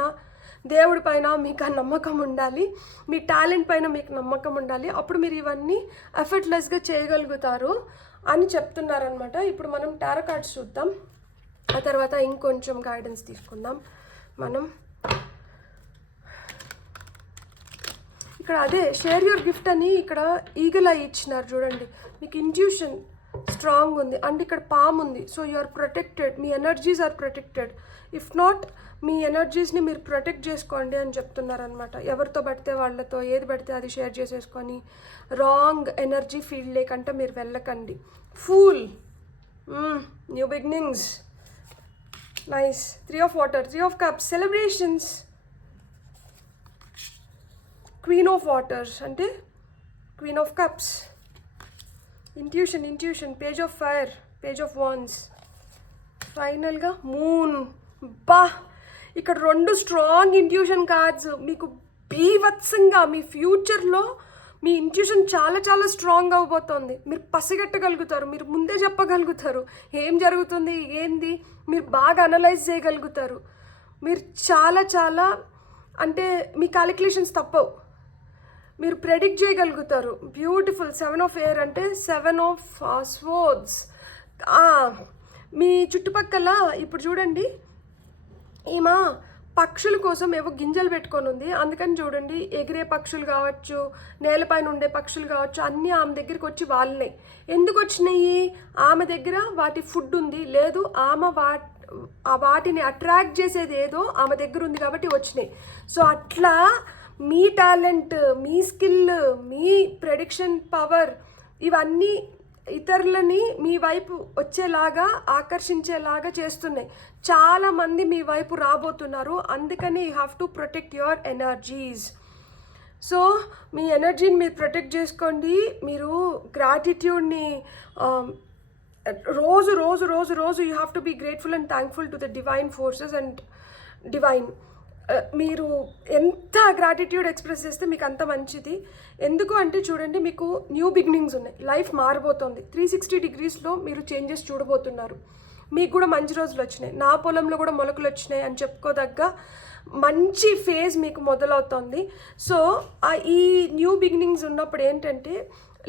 దేవుడి పైన మీకు ఆ నమ్మకం ఉండాలి. మీ టాలెంట్ పైన మీకు నమ్మకం ఉండాలి. అప్పుడు మీరు ఇవన్నీ ఎఫర్ట్లెస్గా చేయగలుగుతారు అని చెప్తున్నారనమాట. ఇప్పుడు మనం టారో కార్డ్స్ చూద్దాం, ఆ తర్వాత ఇంకొంచెం గైడెన్స్ తీసుకుందాం మనం. ఇక్కడ అదే షేర్ యువర్ గిఫ్ట్ అని ఇక్కడ ఈగల్ ఐ ఇచ్చినారు చూడండి. మీకు ఇంట్యూషన్ స్ట్రాంగ్ ఉంది అండ్ ఇక్కడ పామ్ ఉంది. సో యు ఆర్ ప్రొటెక్టెడ్, మీ energies are protected. If not, మీ ఎనర్జీస్ని మీరు ప్రొటెక్ట్ చేసుకోండి అని చెప్తున్నారనమాట. ఎవరితో పడితే వాళ్ళతో ఏది పడితే అది షేర్ చేసేసుకొని రాంగ్ ఎనర్జీ ఫీల్డ్ లేకంటే మీరు వెళ్ళకండి. Fool, new beginnings, nice. 3 of water, 3 of cups, celebrations. Queen of waters అంటే Queen of cups, intuition, page of fire, page of wands, ఫైనల్గా మూన్. ఇక్కడ 2 స్ట్రాంగ్ ఇంట్యూషన్ కార్డ్స్. మీకు బీభత్సంగా మీ ఫ్యూచర్లో మీ ఇంట్యూషన్ చాలా చాలా స్ట్రాంగ్ అవబోతోంది. మీరు పసిగట్టగలుగుతారు, మీరు ముందే చెప్పగలుగుతారు ఏం జరుగుతుంది ఏంది, మీరు బాగా అనలైజ్ చేయగలుగుతారు. మీరు చాలా చాలా అంటే మీ క్యాలిక్యులేషన్స్ తప్పవు, మీరు ప్రెడిక్ట్ చేయగలుగుతారు. బ్యూటిఫుల్. 7 of air అంటే 7 of swords. మీ చుట్టుపక్కల ఇప్పుడు చూడండి, ఈమె పక్షుల కోసం ఏవో గింజలు పెట్టుకొని ఉంది. అందుకని చూడండి, ఎగిరే పక్షులు కావచ్చు, నేలపైన ఉండే పక్షులు కావచ్చు, అన్నీ ఆమె దగ్గరికి వచ్చి వాళ్ళనే. ఎందుకు వచ్చినాయి? ఆమె దగ్గర వాటి ఫుడ్ ఉంది, లేదు ఆమె వాటిని అట్రాక్ట్ చేసేది ఏదో ఆమె దగ్గర ఉంది కాబట్టి వచ్చినాయి. సో అట్లా మీ టాలెంట్, మీ స్కిల్, మీ ప్రెడిక్షన్ పవర్, ఇవన్నీ ఇతరులని మీ వైపు వచ్చేలాగా ఆకర్షించేలాగా చేస్తున్నాయి. చాలామంది మీ వైపు రాబోతున్నారు. అందుకని you have to protect your energies. So మీ ఎనర్జీని మీరు ప్రొటెక్ట్ చేసుకోండి. మీరు గ్రాటిట్యూడ్ని రోజు రోజు రోజు రోజు you have to be grateful and thankful to the divine forces and divine. మీరు ఎంత గ్రాటిట్యూడ్ ఎక్స్ప్రెస్ చేస్తే మీకు అంత మంచిది. ఎందుకు అంటే చూడండి, మీకు న్యూ బిగినింగ్స్ ఉన్నాయి, లైఫ్ మారిపోతుంది. 360 degreesలో మీరు చేంజెస్ చూడబోతున్నారు. మీకు కూడా మంచి రోజులు వచ్చినాయి. నా పొలంలో కూడా మొలకలు వచ్చినాయి అని చెప్పుకోదగ్గ మంచి ఫేజ్ మీకు మొదలవుతుంది. సో ఈ న్యూ బిగినింగ్స్ ఉన్నప్పుడు ఏంటంటే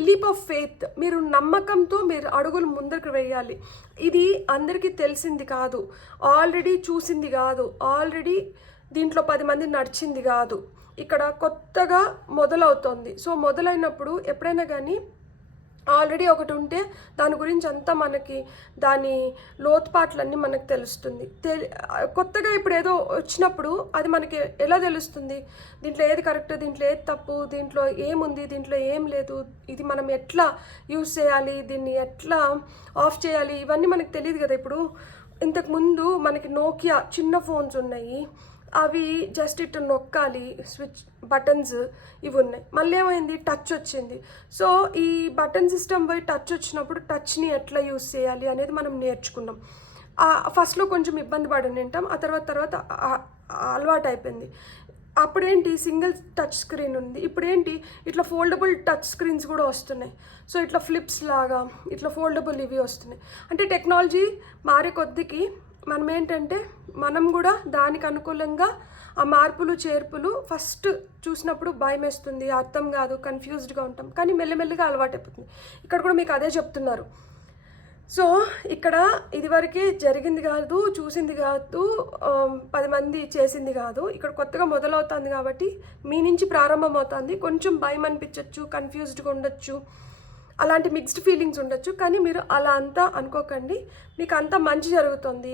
లీప్ ఆఫ్ ఫెయిత్, మీరు నమ్మకంతో మీరు అడుగులు ముందుకు వేయాలి. ఇది అందరికీ తెలిసింది కాదు, ఆల్రెడీ చూసింది కాదు, ఆల్రెడీ దీంట్లో 10 మంది నడిచింది కాదు, ఇక్కడ కొత్తగా మొదలవుతుంది. సో మొదలైనప్పుడు ఎప్పుడైనా కానీ ఆల్రెడీ ఒకటి ఉంటే దాని గురించి అంతా మనకి దాని లోతుపాట్లన్నీ మనకు తెలుస్తుంది. కొత్తగా ఇప్పుడు ఏదో వచ్చినప్పుడు అది మనకి ఎలా తెలుస్తుంది, దీంట్లో ఏది కరెక్ట్, దీంట్లో ఏది తప్పు, దీంట్లో ఏముంది, దీంట్లో ఏం లేదు, ఇది మనం ఎట్లా యూజ్ చేయాలి, దీన్ని ఎట్లా ఆఫ్ చేయాలి, ఇవన్నీ మనకు తెలియదు కదా. ఇప్పుడు ఇంతకుముందు మనకి నోకియా చిన్న ఫోన్స్ ఉన్నాయి, అవి జస్ట్ ఇటు నొక్కాలి, స్విచ్ బటన్స్ ఇవి ఉన్నాయి. మళ్ళీ ఏమైంది, టచ్ వచ్చింది. సో ఈ బటన్ సిస్టమ్ పోయి టచ్ వచ్చినప్పుడు టచ్ని ఎట్లా యూస్ చేయాలి అనేది మనం నేర్చుకున్నాం. ఫస్ట్లో కొంచెం ఇబ్బంది పడి ఉంటాం, ఆ తర్వాత అలవాటు అయిపోయింది. అప్పుడేంటి సింగిల్ టచ్ స్క్రీన్ ఉంది, ఇప్పుడేంటి ఇట్లా ఫోల్డబుల్ టచ్ స్క్రీన్స్ కూడా వస్తున్నాయి. సో ఇట్లా ఫ్లిప్స్ లాగా ఇట్లా ఫోల్డబుల్ ఇవి వస్తున్నాయి. అంటే టెక్నాలజీ మారే కొద్దికి మనం ఏంటంటే మనం కూడా దానికి అనుకూలంగా ఆ మార్పులు చేర్పులు ఫస్ట్ చూసినప్పుడు భయం వేస్తుంది, అర్థం కాదు, కన్ఫ్యూజ్డ్గా ఉంటాం. కానీ మెల్లమెల్లగా అలవాటు అయిపోతుంది. ఇక్కడ కూడా మీకు అదే చెప్తున్నారు. సో ఇక్కడ ఇదివరకే జరిగింది కాదు, చూసింది కాదు, 10 మంది చేసింది కాదు, ఇక్కడ కొత్తగా మొదలవుతుంది కాబట్టి మీ నుంచి ప్రారంభం అవుతుంది. కొంచెం భయం అనిపించవచ్చు, కన్ఫ్యూజ్డ్గా ఉండొచ్చు, అలాంటి మిక్స్డ్ ఫీలింగ్స్ ఉండొచ్చు. కానీ మీరు అలా అంతా అనుకోకండి, మీకు అంతా మంచి జరుగుతుంది.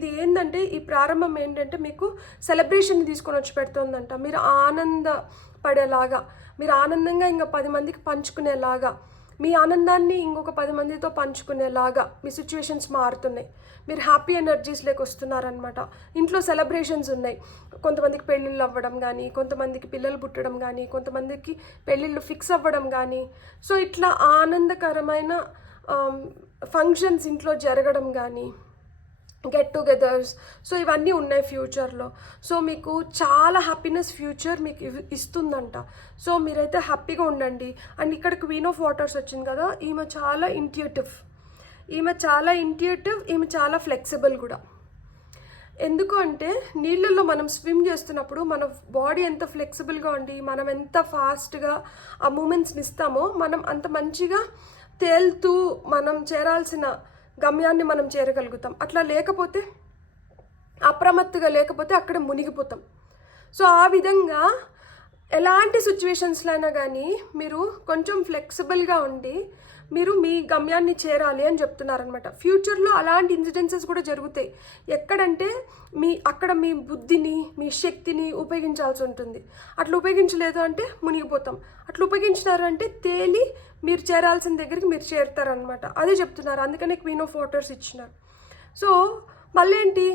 ఇది ఏంటంటే ఈ ప్రారంభం ఏంటంటే మీకు సెలబ్రేషన్ తీసుకొని వచ్చి పెడుతుందంట. మీరు ఆనందపడేలాగా, మీరు ఆనందంగా ఇంకా 10 మందికి పంచుకునేలాగా, మీ ఆనందాన్ని ఇంకొక 10 మందితో పంచుకునేలాగా మీ సిచ్యువేషన్స్ మారుతున్నాయి. మీరు హ్యాపీ ఎనర్జీస్లోకి వస్తున్నారనమాట. ఇంట్లో సెలబ్రేషన్స్ ఉన్నాయి. కొంతమందికి పెళ్ళిళ్ళు అవ్వడం కానీ, కొంతమందికి పిల్లలు పుట్టడం కానీ, కొంతమందికి పెళ్ళిళ్ళు ఫిక్స్ అవ్వడం కానీ. సో ఇట్లా ఆనందకరమైన ఫంక్షన్స్ ఇంట్లో జరగడం కానీ, గెట్ టుగెదర్స్, సో ఇవన్నీ ఉన్నాయి ఫ్యూచర్లో. సో మీకు చాలా హ్యాపీనెస్ ఫ్యూచర్ మీకు ఇస్తుందంట. సో మీరైతే హ్యాపీగా ఉండండి. అండ్ ఇక్కడ క్వీన్ ఆఫ్ వాటర్స్ వచ్చింది కదా, ఈమె చాలా ఇంట్యూటివ్, ఈమె చాలా ఫ్లెక్సిబుల్ కూడా. ఎందుకు అంటే నీళ్ళల్లో మనం స్విమ్ చేస్తున్నప్పుడు మన బాడీ ఎంత ఫ్లెక్సిబుల్గా ఉండి మనం ఎంత ఫాస్ట్గా ఆ మూమెంట్స్ని ఇస్తామో మనం అంత మంచిగా తేలుతూ మనం చేరాల్సిన గమ్యాన్ని మనం చేరగలుగుతాం. అట్లా లేకపోతే, అప్రమత్తుగా లేకపోతే అక్కడ మునిగిపోతాం. సో ఆ విధంగా ఎలాంటి సిచ్యువేషన్స్లో అయినా కానీ మీరు కొంచెం ఫ్లెక్సిబుల్గా ఉండి మీరు మీ గమ్యాన్ని చేరాలి అని చెప్తున్నారనమాట. ఫ్యూచర్లో అలాంటి ఇన్సిడెన్సెస్ కూడా జరుగుతాయి. ఎక్కడంటే అక్కడ మీ బుద్ధిని, మీ శక్తిని ఉపయోగించాల్సి ఉంటుంది. అట్లా ఉపయోగించలేదు అంటే మునిగిపోతాం. అట్లా ఉపయోగించినారు అంటే తేలి మీరు చేరాల్సిన దగ్గరికి మీరు చేరుతారనమాట. అదే చెప్తున్నారు. అందుకనే క్వీన్ ఆఫ్ వాటర్స్ ఇచ్చినారు. సో మళ్ళీ ఏంటి,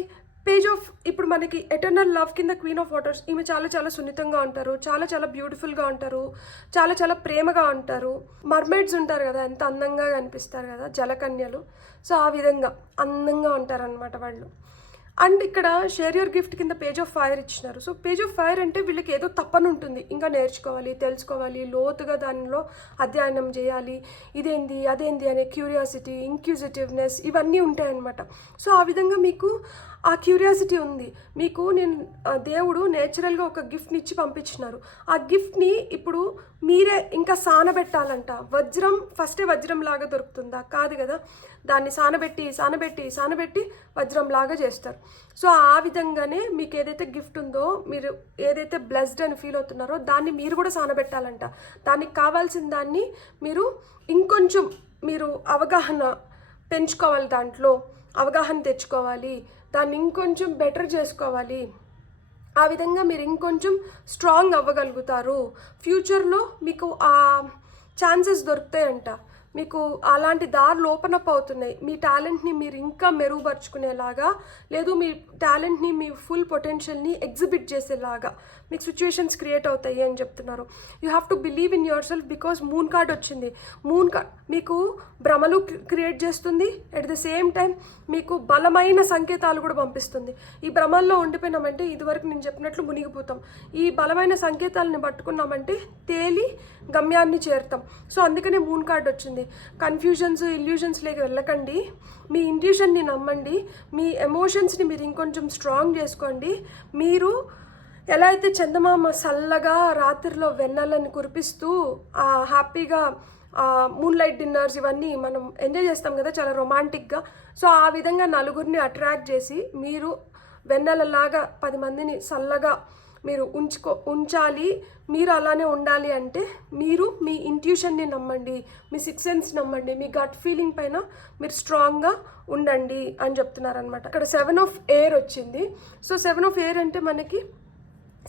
పేజ్ ఆఫ్, ఇప్పుడు మనకి ఎటర్నల్ లవ్ కింద క్వీన్ ఆఫ్ వాటర్స్, ఈమె చాలా సున్నితంగా ఉంటారు, చాలా బ్యూటిఫుల్గా ఉంటారు, చాలా ప్రేమగా ఉంటారు. మర్మైడ్స్ ఉంటారు కదా, ఎంత అందంగా కనిపిస్తారు కదా, జలకన్యలు. సో ఆ విధంగా అందంగా ఉంటారనమాట వాళ్ళు. అండ్ ఇక్కడ షేర్ యువర్ గిఫ్ట్ కింద పేజ్ ఆఫ్ ఫైర్ ఇచ్చినారు. సో పేజ్ ఆఫ్ ఫైర్ అంటే వీళ్ళకి ఏదో తప్పని ఉంటుంది, ఇంకా నేర్చుకోవాలి, తెలుసుకోవాలి, లోతుగా దానిలో అధ్యయనం చేయాలి, ఇదేంది అదేంది అనే క్యూరియాసిటీ, ఇంక్యూజిటివ్నెస్ ఇవన్నీ ఉంటాయన్నమాట. సో ఆ విధంగా మీకు ఆ క్యూరియాసిటీ ఉంది. మీకు దేవుడు నేచురల్గా ఒక గిఫ్ట్ని ఇచ్చి పంపించినారు. ఆ గిఫ్ట్ని ఇప్పుడు మీరే ఇంకా సానబెట్టాలంట. వజ్రం ఫస్టే వజ్రం లాగా దొరుకుతుందా? కాదు కదా, దాన్ని సానబెట్టి వజ్రం లాగా చేస్తారు. సో ఆ విధంగానే మీకు ఏదైతే గిఫ్ట్ ఉందో, మీరు ఏదైతే బ్లెస్డ్ అని ఫీల్ అవుతున్నారో దాన్ని మీరు కూడా సానబెట్టాలంట. దానికి కావాల్సిన దాన్ని మీరు ఇంకొంచెం మీరు అవగాహన పెంచుకోవాలి, దాంట్లో అవగాహన తెచ్చుకోవాలి, దాన్ని ఇంకొంచెం బెటర్ చేసుకోవాలి. ఆ విధంగా మీరు ఇంకొంచెం స్ట్రాంగ్ అవ్వగలుగుతారు. ఫ్యూచర్లో మీకు ఆ ఛాన్సెస్ దొరుకుతాయంట. మీకు అలాంటి దారులు ఓపెన్ అప్ అవుతున్నాయి. మీ టాలెంట్ని మీరు ఇంకా మెరుగుపరుచుకునేలాగా, లేదు మీ టాలెంట్ని మీ ఫుల్ పొటెన్షియల్ని ఎగ్జిబిట్ చేసేలాగా మీకు సిచ్యువేషన్స్ క్రియేట్ అవుతాయి అని చెప్తున్నారు. You have to believe in your self because moon card వచ్చింది. మూన్ కార్డ్ మీకు భ్రమలు క్రియేట్ చేస్తుంది, ఎట్ ద సేమ్ టైం మీకు బలమైన సంకేతాలు కూడా పంపిస్తుంది. ఈ భ్రమల్లో ఉండిపోయినామంటే ఇదివరకు నేను చెప్పినట్లు మునిగిపోతాం. ఈ బలమైన సంకేతాలను పట్టుకున్నామంటే తేలి గమ్యాన్ని చేరుతాం. సో అందుకనే మూన్ కార్డ్ వచ్చింది. కన్ఫ్యూజన్స్, ఇల్యూషన్స్లోకి వెళ్ళకండి. మీ ఇంట్యూషన్ని నమ్మండి. మీ ఎమోషన్స్ని మీరు ఇంకొంచెం స్ట్రాంగ్ చేసుకోండి. మీరు ఎలా అయితే చందమామ చల్లగా రాత్రిలో వెన్నెలని కురిపిస్తూ హ్యాపీగా మూన్ లైట్ డిన్నర్స్ ఇవన్నీ మనం ఎంజాయ్ చేస్తాం కదా చాలా రొమాంటిక్గా. సో ఆ విధంగా నలుగురిని అట్రాక్ట్ చేసి మీరు వెన్నెలలాగా 10 మందిని చల్లగా మీరు ఉంచాలి. మీరు అలానే ఉండాలి అంటే మీరు మీ ఇంట్యూషన్ని నమ్మండి, మీ సిక్స్ సెన్స్ నమ్మండి, మీ గట్ ఫీలింగ్ పైన మీరు స్ట్రాంగ్గా ఉండండి అని చెప్తున్నారనమాట. ఇక్కడ 7 ఆఫ్ ఎయిర్ వచ్చింది. సో 7 ఆఫ్ ఎయిర్ అంటే మనకి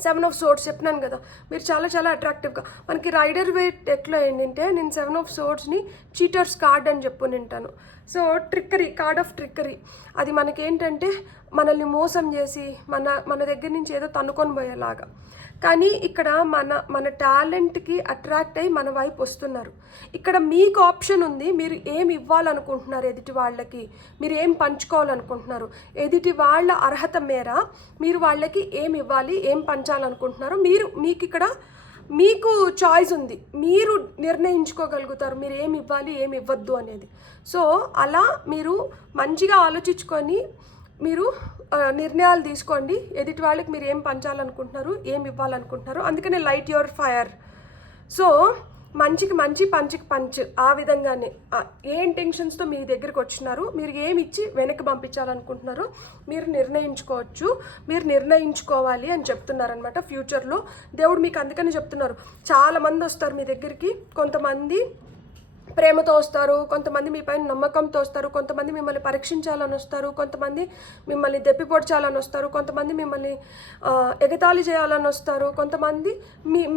7 ఆఫ్ సోర్డ్స్ చెప్పినాను కదా, మీరు చాలా చాలా అట్రాక్టివ్గా. మనకి రైడర్ వెయిట్ ఎట్లా ఏంటంటే నేను 7 ఆఫ్ సోర్డ్స్ని చీటర్స్ కార్డ్ అని నింటాను. So trickery, card of trickery. అది మనకేంటంటే మనల్ని మోసం చేసి మన దగ్గర నుంచి ఏదో తన్నుకొని పోయేలాగా. కానీ ఇక్కడ మన టాలెంట్కి అట్రాక్ట్ అయ్యి మన వైపు వస్తున్నారు. ఇక్కడ మీకు ఆప్షన్ ఉంది. మీరు ఏం ఇవ్వాలనుకుంటున్నారు ఎదుటి వాళ్ళకి, మీరు ఏం పంచుకోవాలనుకుంటున్నారు, ఎదుటి వాళ్ళ అర్హత మేర మీరు వాళ్ళకి ఏం ఇవ్వాలి, ఏం పంచాలనుకుంటున్నారు, మీకు ఇక్కడ మీకు చాయిస్ ఉంది. మీరు నిర్ణయించుకోగలుగుతారు మీరు ఏమి ఇవ్వాలి, ఏమి ఇవ్వద్దు అనేది. సో అలా మీరు మంచిగా ఆలోచించుకొని మీరు నిర్ణయాలు తీసుకోండి. ఎదుటి వాళ్ళకి మీరు ఏం పంచాలనుకుంటున్నారు, ఏం ఇవ్వాలనుకుంటున్నారు. అందుకనే లైట్ యువర్ ఫైర్. సో మంచికి మంచి, పంచికి పంచ్. ఆ విధంగానే ఏ ఇంటెన్షన్స్తో మీ దగ్గరికి వచ్చినారు, మీరు ఏమి ఇచ్చి వెనక్కి పంపించాలనుకుంటున్నారో మీరు నిర్ణయించుకోవచ్చు, మీరు నిర్ణయించుకోవాలి అని చెప్తున్నారనమాట. ఫ్యూచర్లో దేవుడు మీకు అందుకని చెప్తున్నారు. చాలామంది వస్తారు మీ దగ్గరికి. కొంతమంది ప్రేమతో వస్తారు, కొంతమంది మీ పైన నమ్మకంతో వస్తారు, కొంతమంది మిమ్మల్ని పరీక్షించాలని వస్తారు, కొంతమంది మిమ్మల్ని దెప్పిపొడ్చాలని వస్తారు, కొంతమంది మిమ్మల్ని ఎగతాళి చేయాలని వస్తారు, కొంతమంది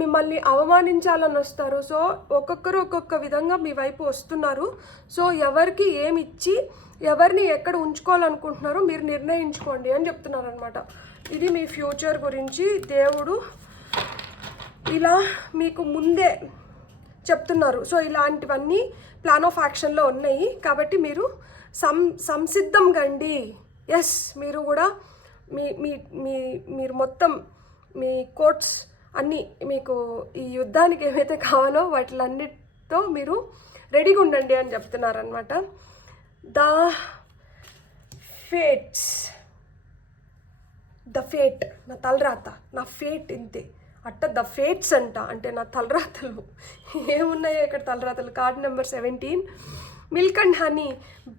మిమ్మల్ని అవమానించాలని వస్తారు. సో ఒక్కొక్కరు ఒక్కొక్క విధంగా మీ వైపు వస్తున్నారు. సో ఎవరికి ఏమి ఇచ్చి ఎవరిని ఎక్కడ ఉంచుకోవాలనుకుంటున్నారో మీరు నిర్ణయించుకోండి అని చెప్తున్నారు అనమాట. ఇది మీ ఫ్యూచర్ గురించి దేవుడు ఇలా మీకు ముందే చెప్తున్నారు. సో ఇలాంటివన్నీ ప్లాన్ ఆఫ్ యాక్షన్లో ఉన్నాయి. కాబట్టి మీరు సంసిద్ధంగా అండి. ఎస్, మీరు కూడా మీరు మొత్తం మీ కోట్స్ అన్నీ మీకు ఈ యుద్ధానికి ఏమైతే కావాలో వాటిలన్నిటితో మీరు రెడీగా ఉండండి అని చెప్తున్నారనమాట. ద ఫేట్ నా తలరాత, నా ఫేట్ ఇంతే అట్ట. ద ఫేట్స్ అంటే నా తలరాతలు ఏమున్నాయో ఇక్కడ తలరాతలు. Card number 17 milk and honey.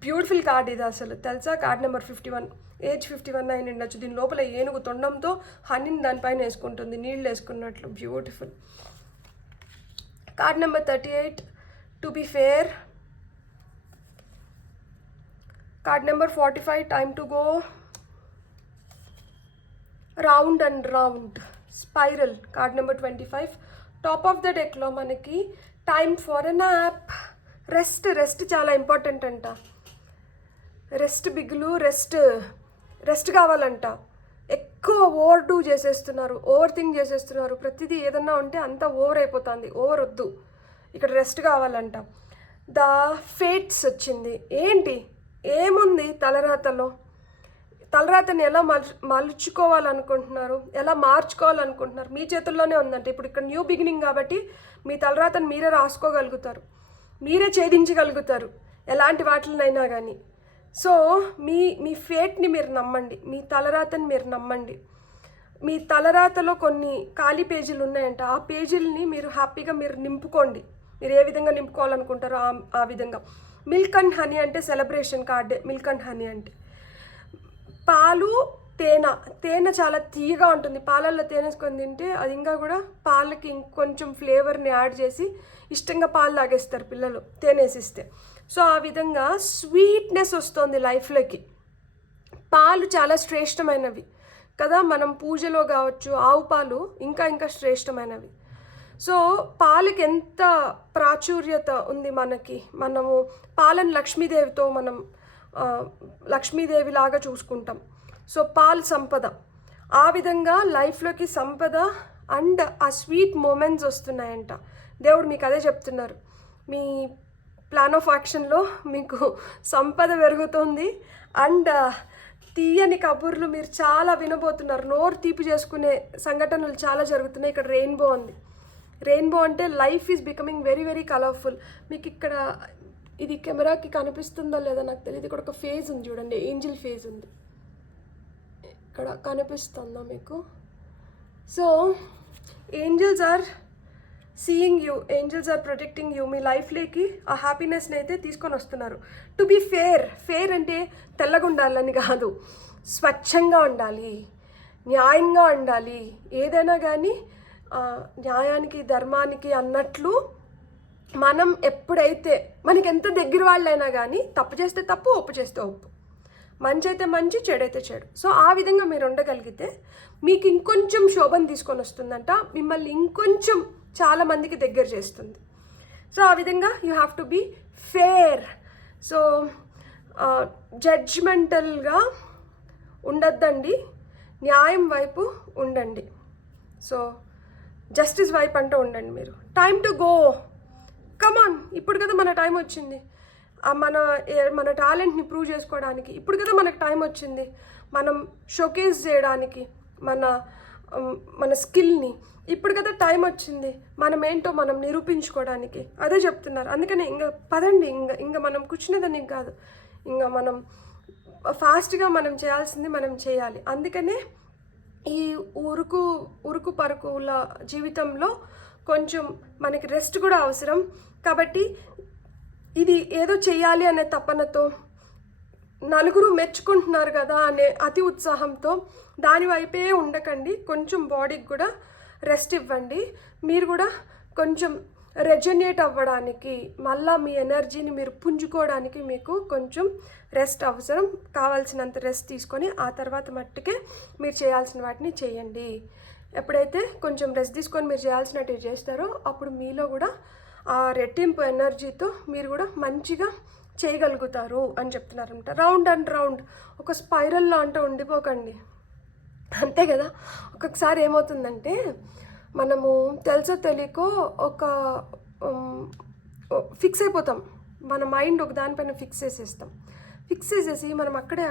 Beautiful card ఇది అసలు తెలుసా. Card number 51. ఏజ్ 51 అయిన ఉండొచ్చు. దీని లోపల ఏనుగు తొండంతో హనీని దానిపైన వేసుకుంటుంది, నీళ్ళు వేసుకున్నట్లు. Beautiful. Card number 38 to be fair. Card number 45 time to go. Round and round spiral. Card number 25. Top of the డెక్లో మనకి time for a nap. Rest చాలా ఇంపార్టెంట్ అంట. రెస్ట్ బిగులు, రెస్ట్ కావాలంట. ఎక్కువ ఓవర్ డూ చేసేస్తున్నారు, ఓవర్ థింక్ చేసేస్తున్నారు. ప్రతిదీ ఏదన్నా ఉంటే అంతా ఓవర్ అయిపోతుంది. ఓవర్ వద్దు, ఇక్కడ రెస్ట్ కావాలంట. ద ఫేట్స్ వచ్చింది. ఏంటి ఏముంది తలరాతలో? తలరాతని ఎలా మలుచుకోవాలనుకుంటున్నారు, ఎలా మార్చుకోవాలనుకుంటున్నారు, మీ చేతుల్లోనే ఉందంటే. ఇప్పుడు ఇక్కడ న్యూ బిగినింగ్ కాబట్టి మీ తలరాతని మీరే రాసుకోగలుగుతారు, మీరే ఛేదించగలుగుతారు ఎలాంటి వాటినైనా కానీ. సో మీ ఫేట్ని మీరు నమ్మండి, మీ తలరాతని మీరు నమ్మండి. మీ తలరాతలో కొన్ని ఖాళీ పేజీలు ఉన్నాయంట. ఆ పేజీలని మీరు హ్యాపీగా మీరు నింపుకోండి. మీరు ఏ విధంగా నింపుకోవాలనుకుంటారో ఆ విధంగా. మిల్క్ అండ్ హనీ అంటే సెలబ్రేషన్ కార్డే. మిల్క్ అండ్ హనీ అంటే పాలు, తేనె చాలా తీయగా ఉంటుంది. పాలల్లో తేనె వేసుకొని తింటే అది ఇంకా కూడా పాలకి ఇంకొంచెం ఫ్లేవర్ని యాడ్ చేసి ఇష్టంగా పాలు తాగేస్తారు పిల్లలు తేనె వేసిస్తే. సో ఆ విధంగా స్వీట్నెస్ వస్తుంది లైఫ్లోకి. పాలు చాలా శ్రేష్టమైనవి కదా. మనం పూజలో కావచ్చు ఆవు పాలు ఇంకా శ్రేష్టమైనవి. సో పాలకి ఎంత ప్రాచుర్యత ఉంది మనకి, మనము పాలను లక్ష్మీదేవితో మనం లక్ష్మీదేవి లాగా చూసుకుంటాం. సో పాలు సంపద, ఆ విధంగా లైఫ్లోకి సంపద అండ్ ఆ స్వీట్ మూమెంట్స్ వస్తున్నాయంట. దేవుడు మీకు అదే చెప్తున్నారు. మీ ప్లాన్ ఆఫ్ యాక్షన్లో మీకు సంపద పెరుగుతుంది అండ్ తీయని కబుర్లు మీరు చాలా వినబోతున్నారు. నోరు తీపి చేసుకునే సంఘటనలు చాలా జరుగుతున్నాయి. ఇక్కడ రెయిన్బో ఉంది. రెయిన్బో అంటే life is becoming very very colourful. మీకు ఇక్కడ ఇది కెమెరాకి కనిపిస్తుందో లేదో నాకు తెలియదు. ఇక్కడ ఒక ఫేజ్ ఉంది చూడండి, ఏంజిల్ ఫేజ్ ఉంది. ఇక్కడ కనిపిస్తుందా మీకు? So angels are seeing you, angels are protecting you. మీ లైఫ్లోకి ఆ హ్యాపీనెస్ని అయితే తీసుకొని వస్తున్నారు. టు బీ ఫేర్, ఫేర్ అంటే తెల్లగా ఉండాలని కాదు, స్వచ్ఛంగా ఉండాలి, న్యాయంగా ఉండాలి. ఏదైనా కానీ న్యాయానికి ధర్మానికి అన్నట్లు మనం ఎప్పుడైతే మనకి ఎంత దగ్గర వాళ్ళైనా కానీ తప్పు చేస్తే తప్పు, ఒప్పు చేస్తే ఒప్పు, మంచి అయితే మంచి, చెడు అయితే చెడు. సో ఆ విధంగా మీరు ఉండగలిగితే మీకు ఇంకొంచెం శోభను తీసుకొని వస్తుందంట, మిమ్మల్ని ఇంకొంచెం చాలామందికి దగ్గర చేస్తుంది. సో ఆ విధంగా you have to be fair. So జడ్జ్మెంటల్గా ఉండొద్దండి, న్యాయం వైపు ఉండండి. సో జస్టిస్ వైపు అంటూ ఉండండి మీరు. Time to go, come on. ఇప్పుడు కదా మన టైం వచ్చింది, మన టాలెంట్ని ప్రూవ్ చేసుకోవడానికి. ఇప్పుడు కదా మనకు టైం వచ్చింది మనం షోకేస్ చేయడానికి మన స్కిల్ని. ఇప్పుడు కదా టైం వచ్చింది మనం ఏంటో మనం నిరూపించుకోవడానికి. అదే చెప్తున్నారు. అందుకనే ఇంకా పదండి, ఇంకా మనం కూర్చునేదాన్ని కాదు, ఇంకా మనం ఫాస్ట్గా మనం చేయాల్సింది మనం చేయాలి. అందుకనే ఈ ఉరుకు పరుకుల జీవితంలో కొంచెం మనకి రెస్ట్ కూడా అవసరం. కాబట్టి ఇది ఏదో చెయ్యాలి అనే తపనతో, నలుగురు మెచ్చుకుంటున్నారు కదా అనే అతి ఉత్సాహంతో దాని వైపే ఉండకండి. కొంచెం బాడీకి కూడా రెస్ట్ ఇవ్వండి. మీరు కూడా కొంచెం రెజనేట్ అవ్వడానికి, మళ్ళీ మీ ఎనర్జీని మీరు పుంజుకోవడానికి మీకు కొంచెం రెస్ట్ అవసరం. కావాల్సినంత రెస్ట్ తీసుకొని ఆ తర్వాత మట్టుకే మీరు చేయాల్సిన వాటిని చేయండి. ఎప్పుడైతే కొంచెం రెస్ట్ తీసుకొని మీరు చేయాల్సినట్టు చేస్తారో అప్పుడు మీలో కూడా ఆ రెట్టింపు ఎనర్జీతో మీరు కూడా మంచిగా చేయగలుగుతారు అని చెప్తున్నారనమాట. రౌండ్ అండ్ రౌండ్ ఒక స్పైరల్లో అంటూ ఉండిపోకండి, అంతే కదా. ఒక్కొక్కసారి ఏమవుతుందంటే మనము తెలుసో తెలియకో ఒక ఫిక్స్ అయిపోతాం, మన మైండ్ ఒక దానిపైన ఫిక్స్ చేసేసి మనం అక్కడే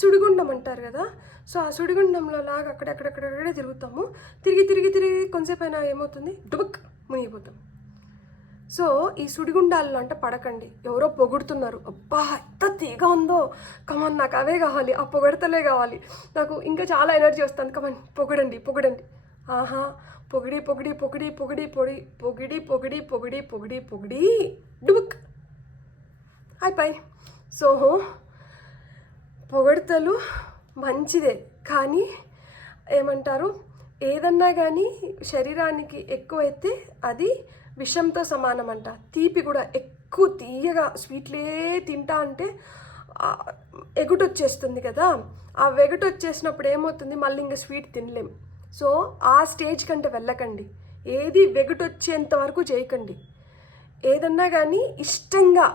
సుడిగుండం అంటారు కదా. సో ఆ సుడిగుండంలో లాగా అక్కడే తిరుగుతాము. తిరిగి కొంచెంసేపు అయినా ఏమవుతుంది, డుబక్ మునిగిపోతాం. సో ఈ సుడిగుండాల్లో అంటే పడకండి. ఎవరో పొగుడుతున్నారు, అబ్బా ఎంత తీగా ఉందో, కమన్ నాకు అవే కావాలి, ఆ పొగడతలే కావాలి, నాకు ఇంకా చాలా ఎనర్జీ వస్తుంది, కమన్ పొగడండి. ఆహా, పొగిడి డుబుక్ అయిపోయి. సో పొగడతలు మంచిదే, కానీ ఏమంటారు, ఏదన్నా కానీ శరీరానికి ఎక్కువైతే అది విషంతో సమానం అంట. తీపి కూడా ఎక్కువ తీయగా స్వీట్లే తింటా అంటే ఎగుటొచ్చేస్తుంది కదా. ఆ వెగుటొచ్చేసినప్పుడు ఏమవుతుంది, మళ్ళీ ఇంకా స్వీట్ తినలేం. సో ఆ స్టేజ్ కంటే వెళ్ళకండి, ఏది వెగుటొచ్చేంత వరకు చేయకండి. ఏదన్నా కానీ ఇష్టంగా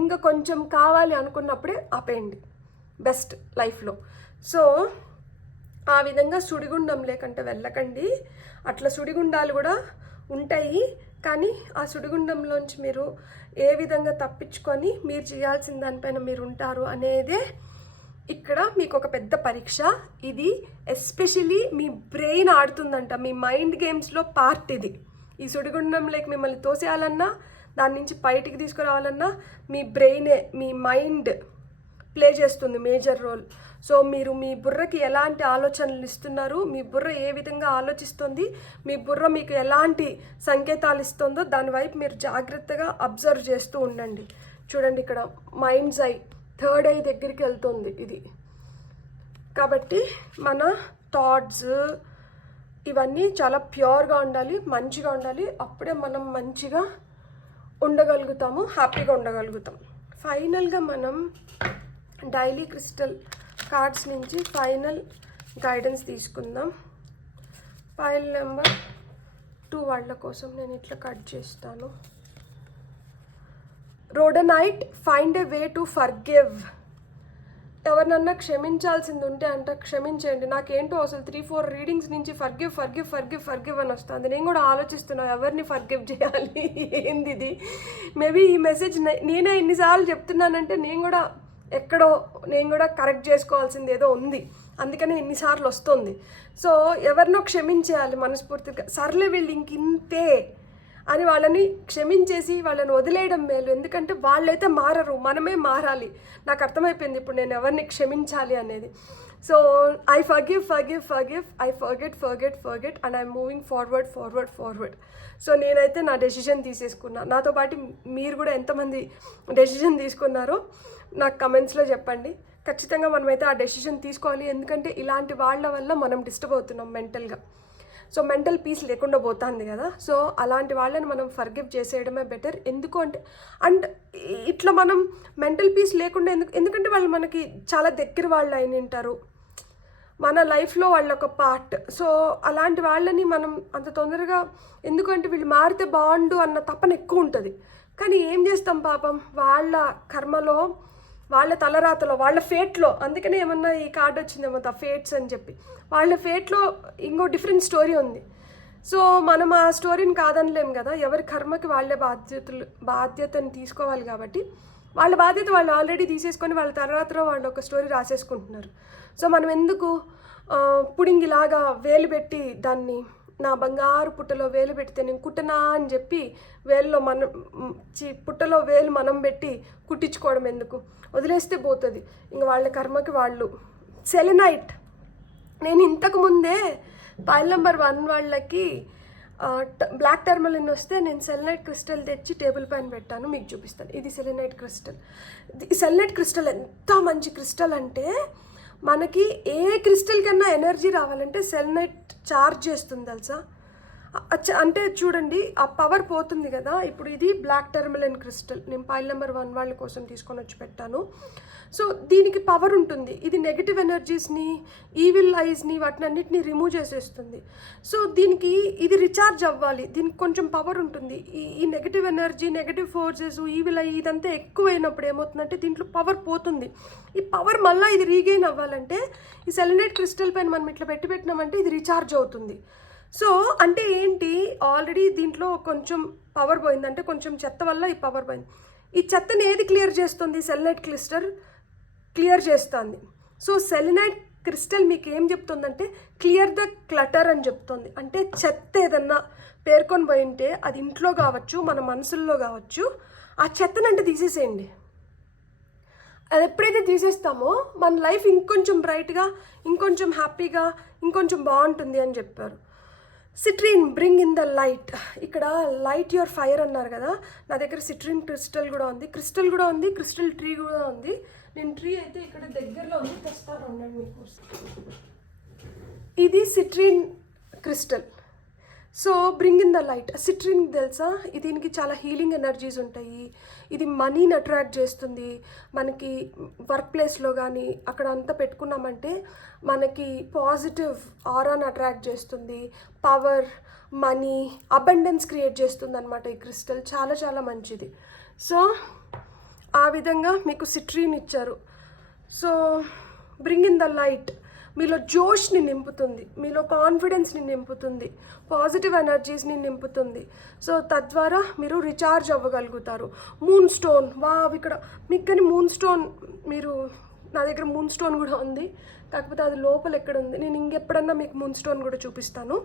ఇంకా కొంచెం కావాలి అనుకున్నప్పుడే ఆపేయండి, బెస్ట్ లైఫ్లో. సో ఆ విధంగా సుడిగుండం లేకంటే వెళ్ళకండి. అట్లా సుడిగుండాలు కూడా ఉంటాయి, కానీ ఆ సుడిగుండంలోంచి మీరు ఏ విధంగా తప్పించుకొని మీరు చేయాల్సిన దానిపైన మీరు ఉంటారు అనేదే ఇక్కడ మీకు ఒక పెద్ద పరీక్ష. ఇది ఎస్పెషలీ మీ బ్రెయిన్ ఆడుతుందంట, మీ మైండ్ గేమ్స్లో పార్ట్ ఇది. ఈ సుడిగుండంలోకి మిమ్మల్ని తోసేయాలన్నా, దాని నుంచి బయటికి తీసుకురావాలన్నా మీ బ్రెయినే, మీ మైండ్ ప్లే చేస్తుంది మేజర్ రోల్. సో మీరు మీ బుర్రకి ఎలాంటి ఆలోచనలు ఇస్తున్నారు, మీ బుర్ర ఏ విధంగా ఆలోచిస్తుంది, మీ బుర్ర మీకు ఎలాంటి సంకేతాలు ఇస్తుందో దాని వైపు మీరు జాగ్రత్తగా అబ్జర్వ్ చేస్తూ ఉండండి. చూడండి, ఇక్కడ మైండ్స్ ఐ, థర్డ్ ఐ దగ్గరికి వెళ్తుంది ఇది. కాబట్టి మన థాట్స్ ఇవన్నీ చాలా ప్యూర్గా ఉండాలి, మంచిగా ఉండాలి. అప్పుడే మనం మంచిగా ఉండగలుగుతాము, హ్యాపీగా ఉండగలుగుతాం. ఫైనల్గా మనం డైలీ క్రిస్టల్ కార్డ్స్ నుంచి ఫైనల్ గైడెన్స్ తీసుకుందాం. ఫైల్ నెంబర్ 2 వాళ్ళ కోసం నేను ఇట్లా కట్ చేస్తాను. Rhodonite, find a way to forgive. ఎవరినన్నా క్షమించాల్సింది ఉంటే అంట క్షమించండి. నాకేంటో అసలు 3-4 రీడింగ్స్ నుంచి ఫర్గివ్ ఫర్గివ్ ఫర్గివ్ ఫర్గివ్ అని వస్తుంది. నేను కూడా ఆలోచిస్తున్నాను ఎవరిని ఫర్గివ్ చేయాలి, ఏంది ఇది. మేబీ ఈ మెసేజ్ నేనే ఎన్నిసార్లు చెప్తున్నానంటే నేను కూడా కరెక్ట్ చేసుకోవాల్సింది ఏదో ఉంది, అందుకనే ఎన్నిసార్లు వస్తుంది. సో ఎవరినో క్షమించేయాలి మనస్ఫూర్తిగా. సర్లే వీళ్ళు ఇంతే అని వాళ్ళని క్షమించేసి వాళ్ళని వదిలేయడం మేలు. ఎందుకంటే వాళ్ళైతే మారరు, మనమే మారాలి. నాకు అర్థమైపోయింది ఇప్పుడు నేను ఎవరిని క్షమించాలి అనేది. So I forgive forgive forgive, I forget and I'm moving forward. So నేనైతే నా డెసిషన్ తీసేసుకున్నా. నాతో పాటు మీరు కూడా ఎంతమంది డెసిషన్ తీసుకున్నారో నాకు కమెంట్స్లో చెప్పండి. ఖచ్చితంగా మనమైతే ఆ డెసిషన్ తీసుకోవాలి. ఎందుకంటే ఇలాంటి వాళ్ళ వల్ల మనం డిస్టర్బ్ అవుతున్నాం మెంటల్గా. సో మెంటల్ పీస్ లేకుండా పోతుంది కదా. సో అలాంటి వాళ్ళని మనం ఫర్గివ్ చేసేయడమే బెటర్. ఎందుకు అంటే ఇట్లా మనం మెంటల్ పీస్ లేకుండా ఎందుకంటే వాళ్ళు మనకి చాలా దగ్గర వాళ్ళు అయిన ఉంటారు, మన లైఫ్లో వాళ్ళ ఒక పార్ట్. సో అలాంటి వాళ్ళని మనం అంత తొందరగా, ఎందుకంటే వీళ్ళు మారితే బాగుండు అన్న తపన ఎక్కువ ఉంటుంది. కానీ ఏం చేస్తాం పాపం, వాళ్ళ కర్మలో, వాళ్ళ తలరాతలో, వాళ్ళ ఫేట్లో, అందుకనే ఏమన్నా ఈ కార్డు వచ్చిందేమో ఫేట్స్ అని చెప్పి, వాళ్ళ ఫేట్లో ఇంకో డిఫరెంట్ స్టోరీ ఉంది. సో మనం ఆ స్టోరీని కాదనలేం కదా. ఎవరి కర్మకి వాళ్ళే బాధ్యతను తీసుకోవాలి. కాబట్టి వాళ్ళ బాధ్యత వాళ్ళు ఆల్రెడీ తీసేసుకొని వాళ్ళ తలరాతలో వాళ్ళు ఒక స్టోరీ రాసేసుకుంటున్నారు. సో మనం ఎందుకు పుడింగిలాగా వేలు పెట్టి దాన్ని, నా బంగారు పుట్టలో వేలు పెడితే నేను కుట్టనా అని చెప్పి పుట్టలో వేలు మనం పెట్టి కుట్టించుకోవడం ఎందుకు, వదిలేస్తే పోతుంది. ఇంకా వాళ్ళ కర్మకి వాళ్ళు. సెలెనైట్, నేను ఇంతకుముందే ఫైల్ నెంబర్ 1 వాళ్ళకి బ్లాక్ టర్మలిన్ వస్తే నేను సెలెనైట్ క్రిస్టల్ తెచ్చి టేబుల్ పైన పెట్టాను, మీకు చూపిస్తాను. ఇది సెలెనైట్ క్రిస్టల్. సెలెనైట్ క్రిస్టల్ ఎంత మంచి క్రిస్టల్ అంటే, మనకి ఏ క్రిస్టల్ కన్నా ఎనర్జీ రావాలంటే సెలెనైట్ చార్జ్ చేస్తుంది తెలుసా. అంటే చూడండి ఆ పవర్ పోతుంది కదా. ఇప్పుడు ఇది బ్లాక్ టర్మలిన్ క్రిస్టల్ నేను ఫైల్ నెంబర్ 1 వాళ్ళ కోసం తీసుకొని వచ్చి పెట్టాను. సో దీనికి పవర్ ఉంటుంది. ఇది నెగిటివ్ ఎనర్జీస్ని, ఈవిల్ ఐస్ని, వాటినన్నిటిని రిమూవ్ చేసేస్తుంది. సో దీనికి ఇది రీఛార్జ్ అవ్వాలి, దీనికి కొంచెం పవర్ ఉంటుంది. ఈ negative energy, negative forces, evil eye ఇదంతా ఎక్కువైనప్పుడు ఏమవుతుందంటే దీంట్లో పవర్ పోతుంది. ఈ పవర్ మళ్ళీ ఇది రీగెయిన్ అవ్వాలంటే ఈ సెలెనైట్ క్రిస్టల్ పైన మనం ఇట్లా పెట్టినామంటే ఇది రీఛార్జ్ అవుతుంది. సో అంటే ఏంటి, ఆల్రెడీ దీంట్లో కొంచెం పవర్ పోయిందంటే కొంచెం చెత్త వల్ల ఈ పవర్ పోయింది. ఈ చెత్తని ఏది క్లియర్ చేస్తుంది, సెలెనైట్ క్రిస్టల్ క్లియర్ చేస్తుంది. సో సెలెనైట్ క్రిస్టల్ మీకు ఏం చెప్తుందంటే క్లియర్ ద క్లటర్ అని చెప్తుంది. అంటే చెత్త ఏదన్నా పేర్కొని పోయింటే అది ఇంట్లో కావచ్చు, మన మనసుల్లో కావచ్చు, ఆ చెత్తనంటే తీసేసేయండి. అది ఎప్పుడైతే తీసేస్తామో మన లైఫ్ ఇంకొంచెం బ్రైట్గా, ఇంకొంచెం హ్యాపీగా, ఇంకొంచెం బాగుంటుంది అని చెప్పారు. సిట్రిన్, బ్రింగ్ ఇన్ ద లైట్. ఇక్కడ లైట్ యువర్ ఫైర్ అన్నారు కదా, నా దగ్గర సిట్రిన్ క్రిస్టల్ కూడా ఉంది, క్రిస్టల్ ట్రీ కూడా ఉంది. నేను ట్రీ అయితే ఇక్కడ దగ్గరలో ఉంది, తెస్తాను ఉండండి మీకోసం. ఇది సిట్రిన్ crystal. So bring in the light. సిట్రిన్ తెలుసా, దీనికి చాలా హీలింగ్ ఎనర్జీస్ ఉంటాయి. ఇది మనీని అట్రాక్ట్ చేస్తుంది. మనకి వర్క్ ప్లేస్లో కానీ అక్కడ అంతా పెట్టుకున్నామంటే మనకి పాజిటివ్ ఆరాని అట్రాక్ట్ చేస్తుంది. పవర్, మనీ, అబండెన్స్ క్రియేట్ చేస్తుంది అనమాట ఈ క్రిస్టల్. చాలా చాలా మంచిది. సో ఆ విధంగా మీకు సిట్రిన్ ఇచ్చారు. So bring in the light మీలో జోష్ని నింపుతుంది, మీలో కాన్ఫిడెన్స్ని నింపుతుంది, పాజిటివ్ ఎనర్జీస్ని నింపుతుంది. సో తద్వారా మీరు రీఛార్జ్ అవ్వగలుగుతారు. మూన్ స్టోన్, ఇక్కడ మీకు కానీ మూన్ స్టోన్, నా దగ్గర మూన్ స్టోన్ కూడా ఉంది, కాకపోతే అది లోపల ఎక్కడ ఉంది, నేను ఇంకెప్పుడన్నా మీకు మూన్ స్టోన్ కూడా చూపిస్తాను.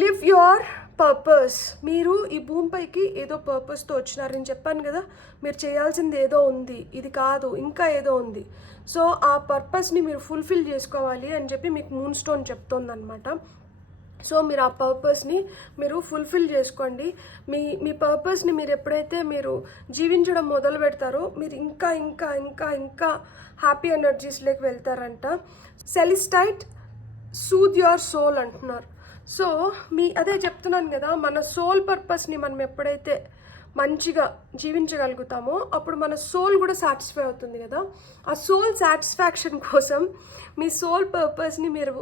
Live your purpose. మీరు ఈ భూమిపైకి ఏదో పర్పస్తో వచ్చినారు. నేను చెప్పాను కదా, మీరు చేయాల్సింది ఏదో ఉంది, ఇది కాదు ఇంకా ఏదో ఉంది. సో ఆ పర్పస్ని మీరు ఫుల్ఫిల్ చేసుకోవాలి అని చెప్పి మీకు మూన్ స్టోన్ చెప్తోందనమాట. సో మీరు ఆ పర్పస్ని మీరు ఫుల్ఫిల్ చేసుకోండి. మీ పర్పస్ని మీరు ఎప్పుడైతే మీరు జీవించడం మొదలు పెడతారో మీరు ఇంకా ఇంకా ఇంకా ఇంకా హ్యాపీ ఎనర్జీస్లోకి వెళ్తారంట. సెలిస్టైట్, సూద్ యువర్ సోల్ అంటున్నారు. సో అదే చెప్తున్నాను కదా, మన సోల్ పర్పస్ని మనం ఎప్పుడైతే మంచిగా జీవించగలుగుతామో అప్పుడు మన సోల్ కూడా సాటిస్ఫై అవుతుంది కదా. ఆ సోల్ సాటిస్ఫాక్షన్ కోసం మీ సోల్ పర్పస్ని మీరు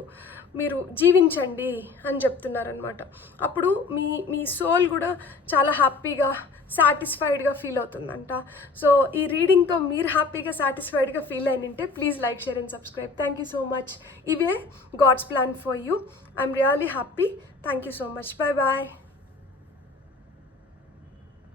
మీరు జీవించండి అని చెప్తున్నారనమాట. అప్పుడు మీ సోల్ కూడా చాలా హ్యాపీగా సాటిస్ఫైడ్గా ఫీల్ అవుతుందంట. సో ఈ రీడింగ్తో మీరు హ్యాపీగా సాటిస్ఫైడ్గా ఫీల్ అయినంటే please like, share and subscribe. Thank you so much. ఇవే god's plan for you. I'm really happy. Thank you so much. Bye bye.